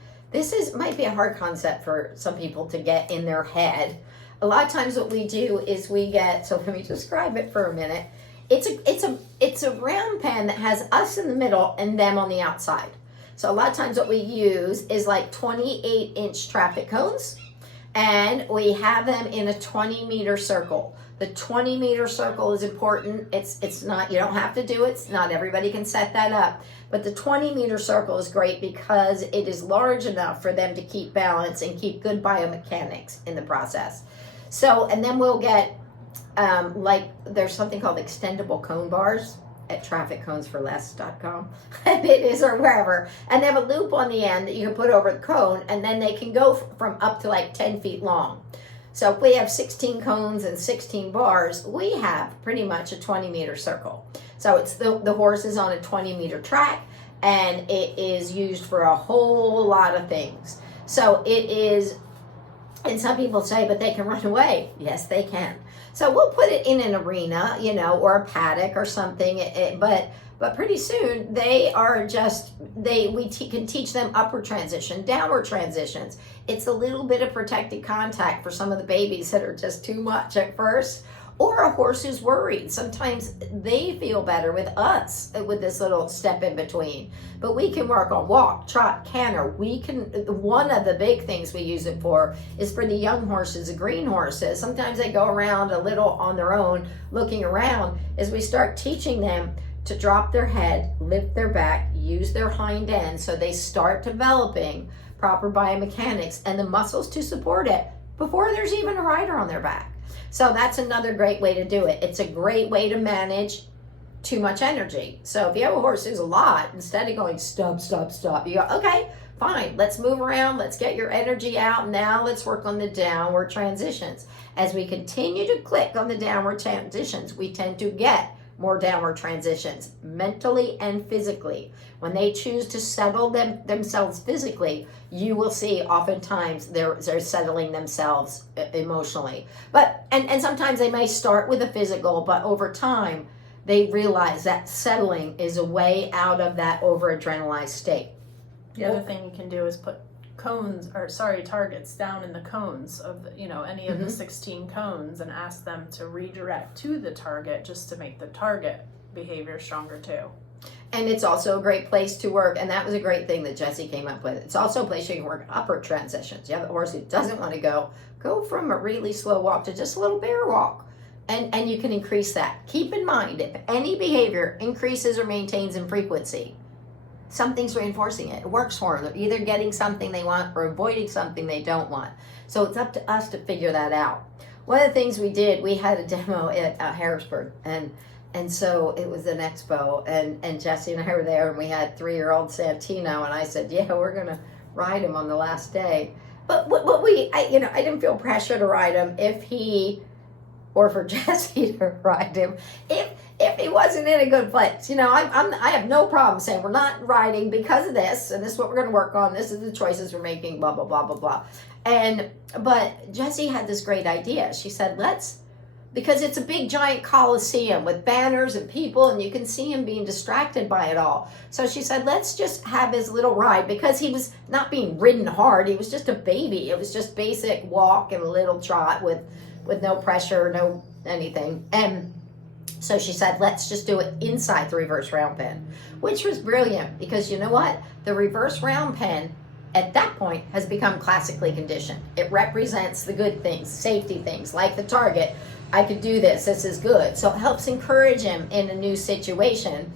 might be a hard concept for some people to get in their head. A lot of times what we do is so let me describe it for a minute. It's a round pen that has us in the middle and them on the outside. So a lot of times what we use is like 28-inch traffic cones, and we have them in a 20-meter circle. The 20-meter circle is important. It's not, you don't have to do it. Not everybody can set that up. But the 20-meter circle is great because it is large enough for them to keep balance and keep good biomechanics in the process. So, and then we'll get, there's something called extendable cone bars at trafficconesforless.com. It is, or wherever. And they have a loop on the end that you can put over the cone, and then they can go from up to like 10 feet long. So if we have 16 cones and 16 bars, we have pretty much a 20-meter circle. So it's the horse is on a 20-meter track, and it is used for a whole lot of things. So it is, and some people say, but they can run away. Yes, they can. So we'll put it in an arena, or a paddock or something, but pretty soon they are can teach them upward transition, downward transitions. It's a little bit of protected contact for some of the babies that are just too much at first, or a horse who's worried. Sometimes they feel better with us with this little step in between. But we can work on walk, trot, canter. One of the big things we use it for is for the young horses, the green horses. Sometimes they go around a little on their own, looking around, as we start teaching them to drop their head, lift their back, use their hind end, so they start developing proper biomechanics and the muscles to support it before there's even a rider on their back. So that's another great way to do it. It's a great way to manage too much energy. So if you have a horse who's a lot, instead of going stop, stop, stop, you go, okay, fine, let's move around, let's get your energy out. Now let's work on the downward transitions. As we continue to click on the downward transitions, we tend to get more downward transitions, mentally and physically. When they choose to settle themselves physically, you will see oftentimes they're settling themselves emotionally. But and sometimes they may start with a physical, but over time they realize that settling is a way out of that over-adrenalized state. The other thing you can do is put targets down in the cones of any of the 16 cones, and ask them to redirect to the target, just to make the target behavior stronger too. And it's also a great place to work, and that was a great thing that Jesse came up with. It's also a place you can work upward transitions. You have a horse who doesn't want to go from a really slow walk to just a little bear walk, and you can increase that. Keep in mind, if any behavior increases or maintains in frequency, something's reinforcing it. It works for them. They're either getting something they want or avoiding something they don't want. So it's up to us to figure that out. One of the things we did, we had a demo at Harrisburg, and And so it was an expo, and Jesse and I were there, and we had 3-year-old Santino, and I said, yeah, we're going to ride him on the last day. But I didn't feel pressure to ride him if he, or for Jesse to ride him, if he wasn't in a good place. I have no problem saying we're not riding because of this, and this is what we're going to work on. This is the choices we're making, blah, blah, blah, blah, blah. But Jessie had this great idea. She said, because it's a big giant coliseum with banners and people, and you can see him being distracted by it all. So she said, let's just have his little ride, because he was not being ridden hard. He was just a baby. It was just basic walk and a little trot with no pressure, no anything. And so she said, let's just do it inside the reverse round pen, which was brilliant, because you know what? The reverse round pen at that point has become classically conditioned. It represents the good things, safety things, like the target. I could do this. This is good. So it helps encourage him in a new situation.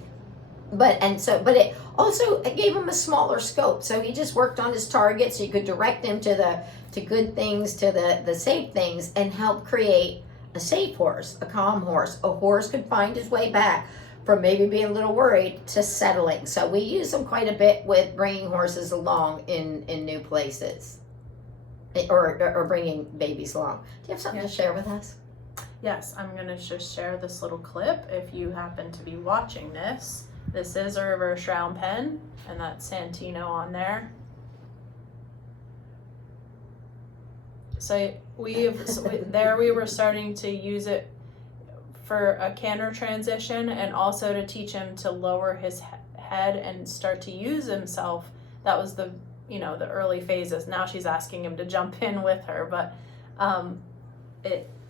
But it also gave him a smaller scope. So he just worked on his targets. You could direct him to good things, to the safe things, and help create a safe horse, a calm horse. A horse could find his way back from maybe being a little worried to settling. So we use them quite a bit with bringing horses along in new places, or bringing babies along. Do you have something to share with us? Yes, I'm going to just share this little clip. If you happen to be watching this, this is a reverse round pen, and that's Santino on there. So we were starting to use it for a canter transition, and also to teach him to lower his head and start to use himself. That was the early phases. Now she's asking him to jump in with her, but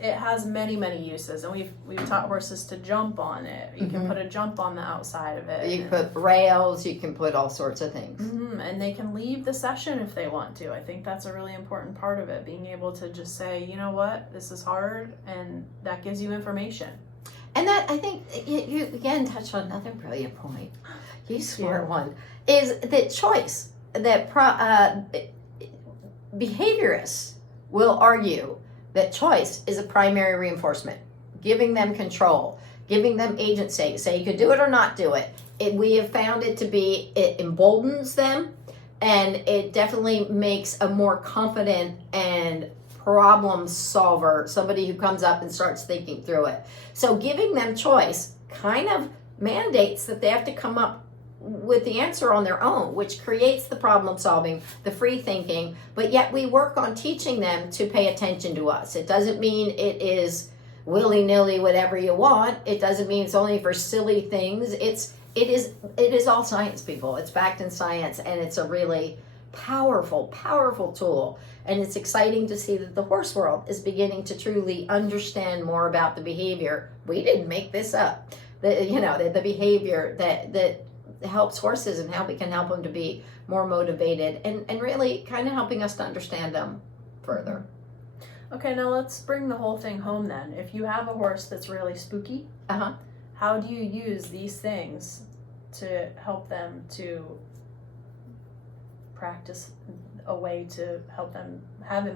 it has many uses, and we've taught horses to jump on it. You can put a jump on the outside of it. You can put rails. You can put all sorts of things. And they can leave the session if they want to. I think that's a really important part of it, being able to just say, you know what, this is hard, and that gives you information. And that, I think, you again touched on another brilliant point. You smart one. Is that choice, that behaviorists will argue that choice is a primary reinforcement, giving them control, giving them agency. Say you could do it or not do it. We have found it emboldens them, and it definitely makes a more confident and problem solver, somebody who comes up and starts thinking through it. So giving them choice kind of mandates that they have to come up with the answer on their own, which creates the problem solving, the free thinking, but yet we work on teaching them to pay attention to us. It doesn't mean it is willy-nilly whatever you want. It doesn't mean it's only for silly things. It is all science, people. It's backed in science, and it's a really powerful tool. And it's exciting to see that the horse world is beginning to truly understand more about the behavior. We didn't make this up. The behavior that helps horses, and how we can help them to be more motivated, and really kind of helping us to understand them further. Okay, now let's bring the whole thing home then. If you have a horse that's really spooky, how do you use these things to help them to practice a way to help them have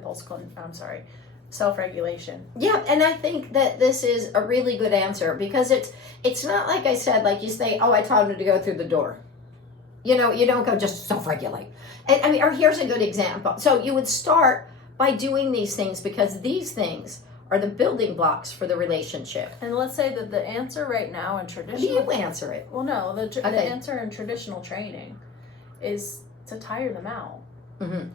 self-regulation? Yeah, and I think that this is a really good answer, because it's not like I said, like you say, oh, I taught him to go through the door. You don't go just self-regulate. And or here's a good example. So you would start by doing these things, because these things are the building blocks for the relationship. And let's say that the answer right now in traditional... You answer it. Well, no, the answer in traditional training is to tire them out.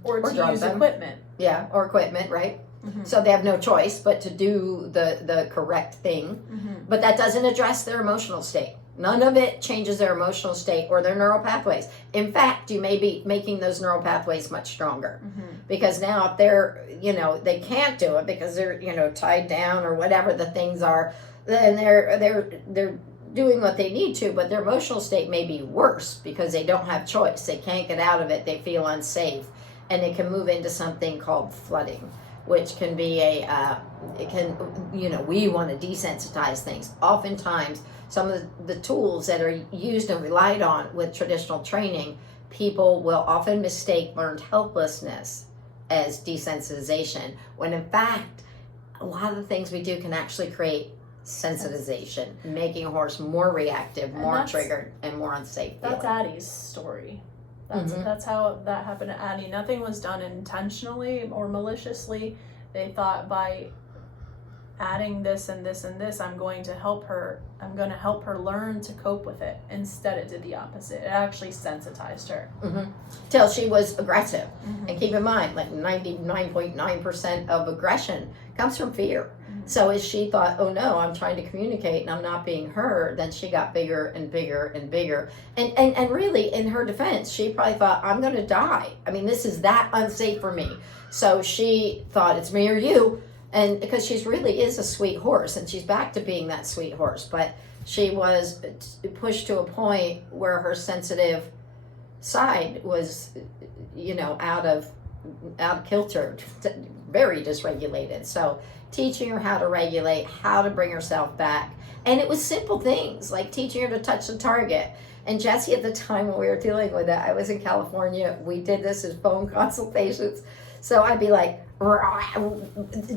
Or to use equipment. Yeah, or equipment, right? So they have no choice but to do the correct thing. But that doesn't address their emotional state. None of it changes their emotional state or their neural pathways. In fact, you may be making those neural pathways much stronger. Because now if they're, they can't do it because they're, tied down or whatever the things are, then they're doing what they need to, but their emotional state may be worse because they don't have choice. They can't get out of it. They feel unsafe. And it can move into something called flooding, which can be we want to desensitize things. Oftentimes, some of the tools that are used and relied on with traditional training, people will often mistake learned helplessness as desensitization, when in fact, a lot of the things we do can actually create sensitization, making a horse more reactive, more triggered, and more unsafe. That's Addie's story. That's how that happened to Addie. Nothing was done intentionally or maliciously. They thought by adding this and this and this, I'm going to help her learn to cope with it. Instead, it did the opposite. It actually sensitized her. Till she was aggressive. And keep in mind, like 99.9% of aggression comes from fear. So as she thought, oh no, I'm trying to communicate and I'm not being heard, then she got bigger and bigger and bigger. And really, in her defense, she probably thought, I'm going to die. I mean, this is that unsafe for me. So she thought, it's me or you. And because she's really is a sweet horse, and she's back to being that sweet horse. But she was pushed to a point where her sensitive side was, out of kilter, very dysregulated. So teaching her how to regulate, how to bring herself back. And it was simple things like teaching her to touch the target. And Jessie, at the time when we were dealing with it, I was in California. We did this as phone consultations. So I'd be like,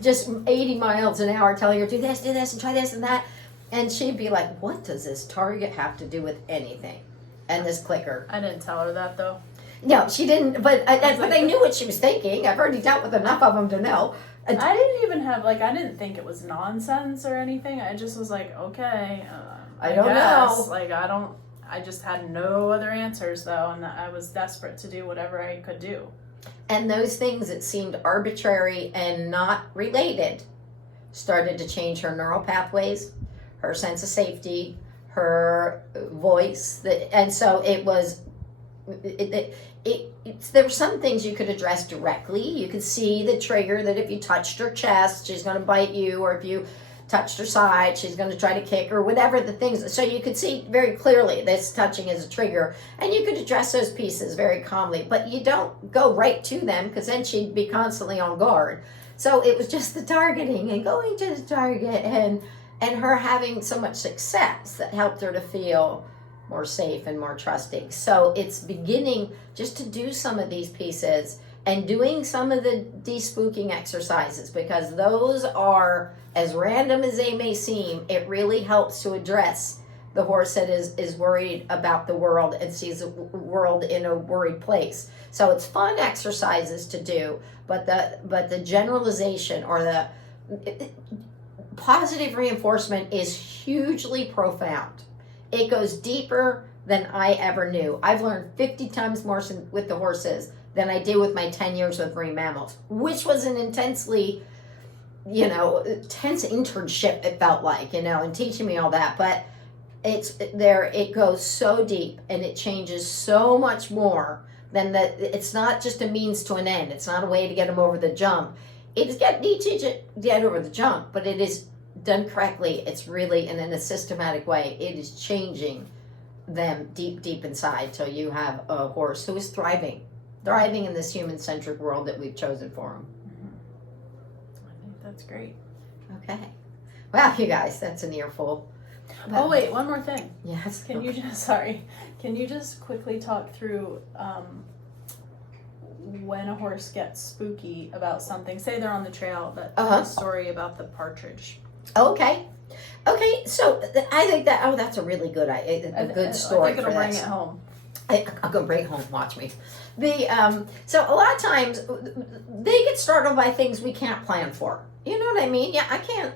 just 80 miles an hour telling her, do this, and try this and that. And she'd be like, what does this target have to do with anything? And this clicker. I didn't tell her that, though. No, she didn't. But I knew what she was thinking. I've already dealt with enough of them to know. I didn't even have, I didn't think it was nonsense or anything. I just was like, okay, I don't know. I just had no other answers, though, and I was desperate to do whatever I could do. And those things that seemed arbitrary and not related started to change her neural pathways, her sense of safety, her voice. And so it was, there were some things you could address directly. You could see the trigger that if you touched her chest, she's going to bite you, or if you touched her side, she's going to try to kick, or whatever the things. So you could see very clearly this touching is a trigger, and you could address those pieces very calmly. But you don't go right to them, because then she'd be constantly on guard. So it was just the targeting and going to the target, and her having so much success that helped her to feel more safe and more trusting. So it's beginning just to do some of these pieces and doing some of the despooking exercises, because those are, as random as they may seem, it really helps to address the horse that is worried about the world and sees the world in a worried place. So it's fun exercises to do, but the generalization or the positive reinforcement is hugely profound. It goes deeper than I ever knew. I've learned 50 times more with the horses than I did with my 10 years with marine mammals, which was an intensely, tense internship, it felt like, and teaching me all that. But it goes so deep, and it changes so much more than that. It's not just a means to an end. It's not a way to get them over the jump. It's need to get over the jump, but it is done correctly. It's really, and in a systematic way, it is changing them deep, deep inside till you have a horse who is thriving in this human-centric world that we've chosen for them. I think that's great. Okay. Wow, you guys, that's an earful. Oh, wait, one more thing. Yes. Can you just quickly talk through when a horse gets spooky about something? Say they're on the trail, that story about the partridge. Okay, so I think that's a really good story. I think it'll bring it home. I'm gonna bring it home. Watch me. So a lot of times they get startled by things we can't plan for. You know what I mean? Yeah, I can't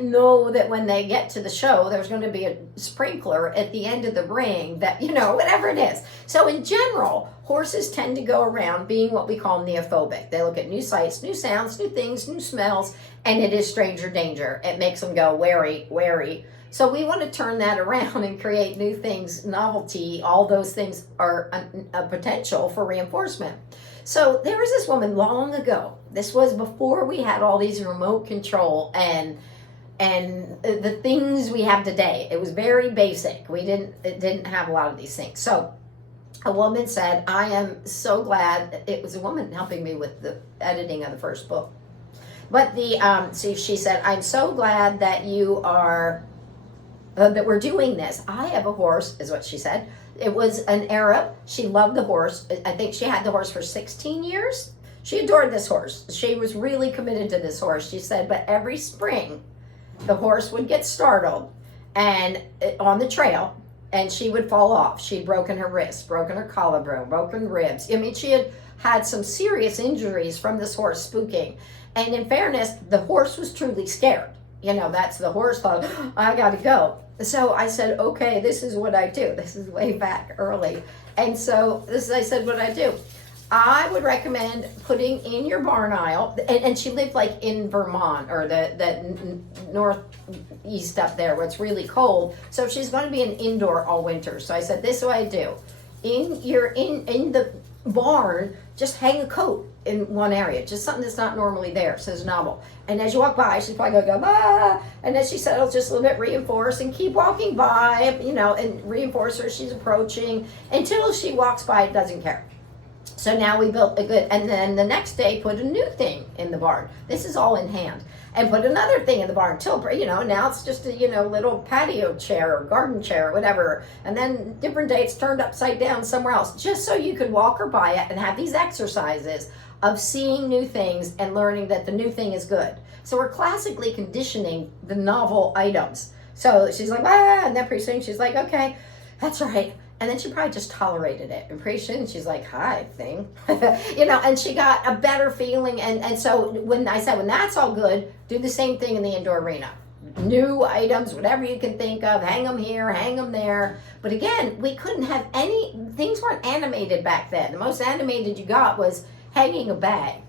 know that when they get to the show there's going to be a sprinkler at the end of the ring that, whatever it is. So in general, horses tend to go around being what we call neophobic. They look at new sights, new sounds, new things, new smells, and it is stranger danger. It makes them go wary, wary. So we want to turn that around and create new things, novelty. All those things are a potential for reinforcement. So there was this woman long ago. This was before we had all these remote control and the things we have today. It was very basic. It didn't have a lot of these things. So a woman said, I am so glad. It was a woman helping me with the editing of the first book. But so she said, I'm so glad that you are, that we're doing this. I have a horse, is what she said. It was an Arab. She loved the horse. I think she had the horse for 16 years. She adored this horse. She was really committed to this horse. She said, but every spring the horse would get startled and on the trail, and she would fall off. She'd broken her wrist, broken her collarbone, broken ribs. I mean, she had some serious injuries from this horse spooking. And in fairness, the horse was truly scared. That's the horse thought, I got to go. So I said, okay, this is what I do. This is way back early. And so I said what I do. I would recommend putting in your barn aisle, and she lived like in Vermont or the northeast up there where it's really cold. So she's going to be an indoor all winter. So I said, this is what I do. In the barn, just hang a coat in one area, just something that's not normally there, so it's novel. And as you walk by, she's probably gonna go, ah, and as she settles just a little bit, reinforce and keep walking by, and reinforce her, she's approaching until she walks by, doesn't care. So now we built a good, and then the next day put a new thing in the barn. This is all in hand. And put another thing in the barn till, now it's just a, little patio chair or garden chair or whatever. And then different dates turned upside down somewhere else, just so you could walk her by it and have these exercises of seeing new things and learning that the new thing is good. So we're classically conditioning the novel items. So she's like, ah, and then pretty soon she's like, okay, that's right. And then she probably just tolerated it. And pretty soon she's like, hi, thing. And she got a better feeling. And so when I said, when that's all good, do the same thing in the indoor arena. New items, whatever you can think of, hang them here, hang them there. But again, we couldn't have things weren't animated back then. The most animated you got was hanging a bag,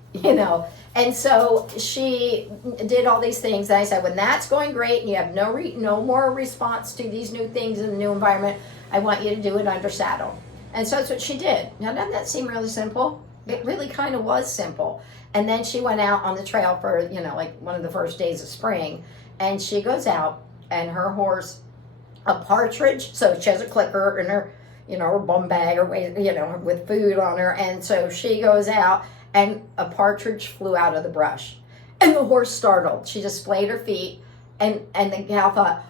And so she did all these things. And I said, when that's going great and you have no more response to these new things in the new environment, I want you to do it under saddle. And so that's what she did. Now, doesn't that seem really simple? It really kind of was simple. And then she went out on the trail for, like one of the first days of spring. And she goes out and her horse, a partridge, so she has a clicker in her, her bum bag or, with food on her. And so she goes out and a partridge flew out of the brush. And the horse startled. She just splayed her feet. And the gal thought,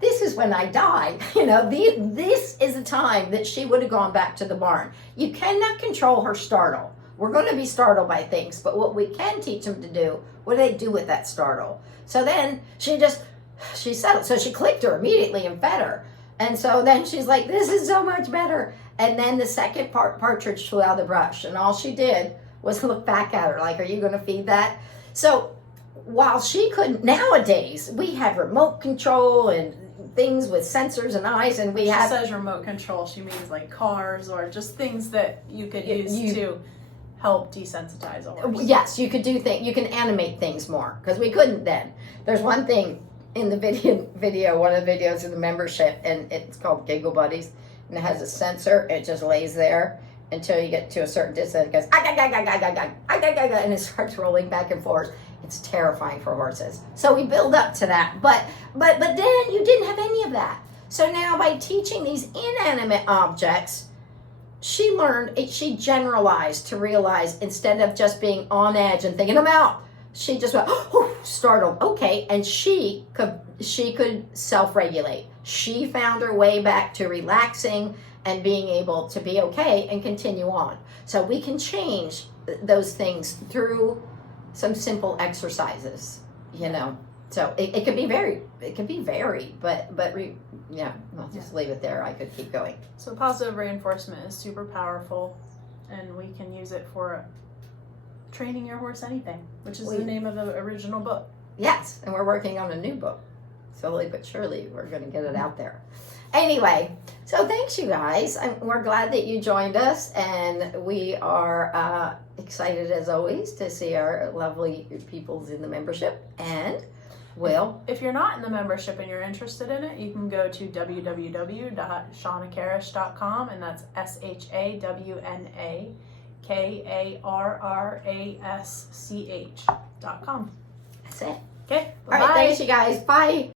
this is when I die. This is the time that she would have gone back to the barn. You cannot control her startle. We're going to be startled by things, but what we can teach them to do, what do they do with that startle? So then she settled. So she clicked her immediately and fed her. And so then she's like, this is so much better. And then the second partridge flew out of the brush, and all she did was look back at her like, are you going to feed that? So while she couldn't, nowadays, we have remote control and things with sensors and eyes, and she says remote control, she means like cars or just things that you could use to help desensitize a horse. Yes, you could do things, you can animate things more, because we couldn't then. There's one thing in the video, one of the videos in the membership, and it's called Giggle Buddies, and it has a sensor, it just lays there until you get to a certain distance, it goes, and it starts rolling back and forth. It's terrifying for horses. So we build up to that. But then you didn't have any of that. So now by teaching these inanimate objects, she generalized to realize instead of just being on edge and thinking, I'm out, she just went, oh, startled. Okay, and she could self-regulate. She found her way back to relaxing and being able to be okay and continue on. So we can change those things through some simple exercises, So it could be varied, but I'll just leave it there. I could keep going. So positive reinforcement is super powerful, and we can use it for training your horse anything, which is the name of the original book. Yes, and we're working on a new book. Slowly but surely, we're going to get it out there. Anyway, so thanks, you guys. We're glad that you joined us, and we are excited as always to see our lovely peoples in the membership. And if you're not in the membership and you're interested in it, you can go to www.shawnakarish.com, and that's ShawnAKarrashch.com. That's it. Okay. All right, thanks, you guys. Bye.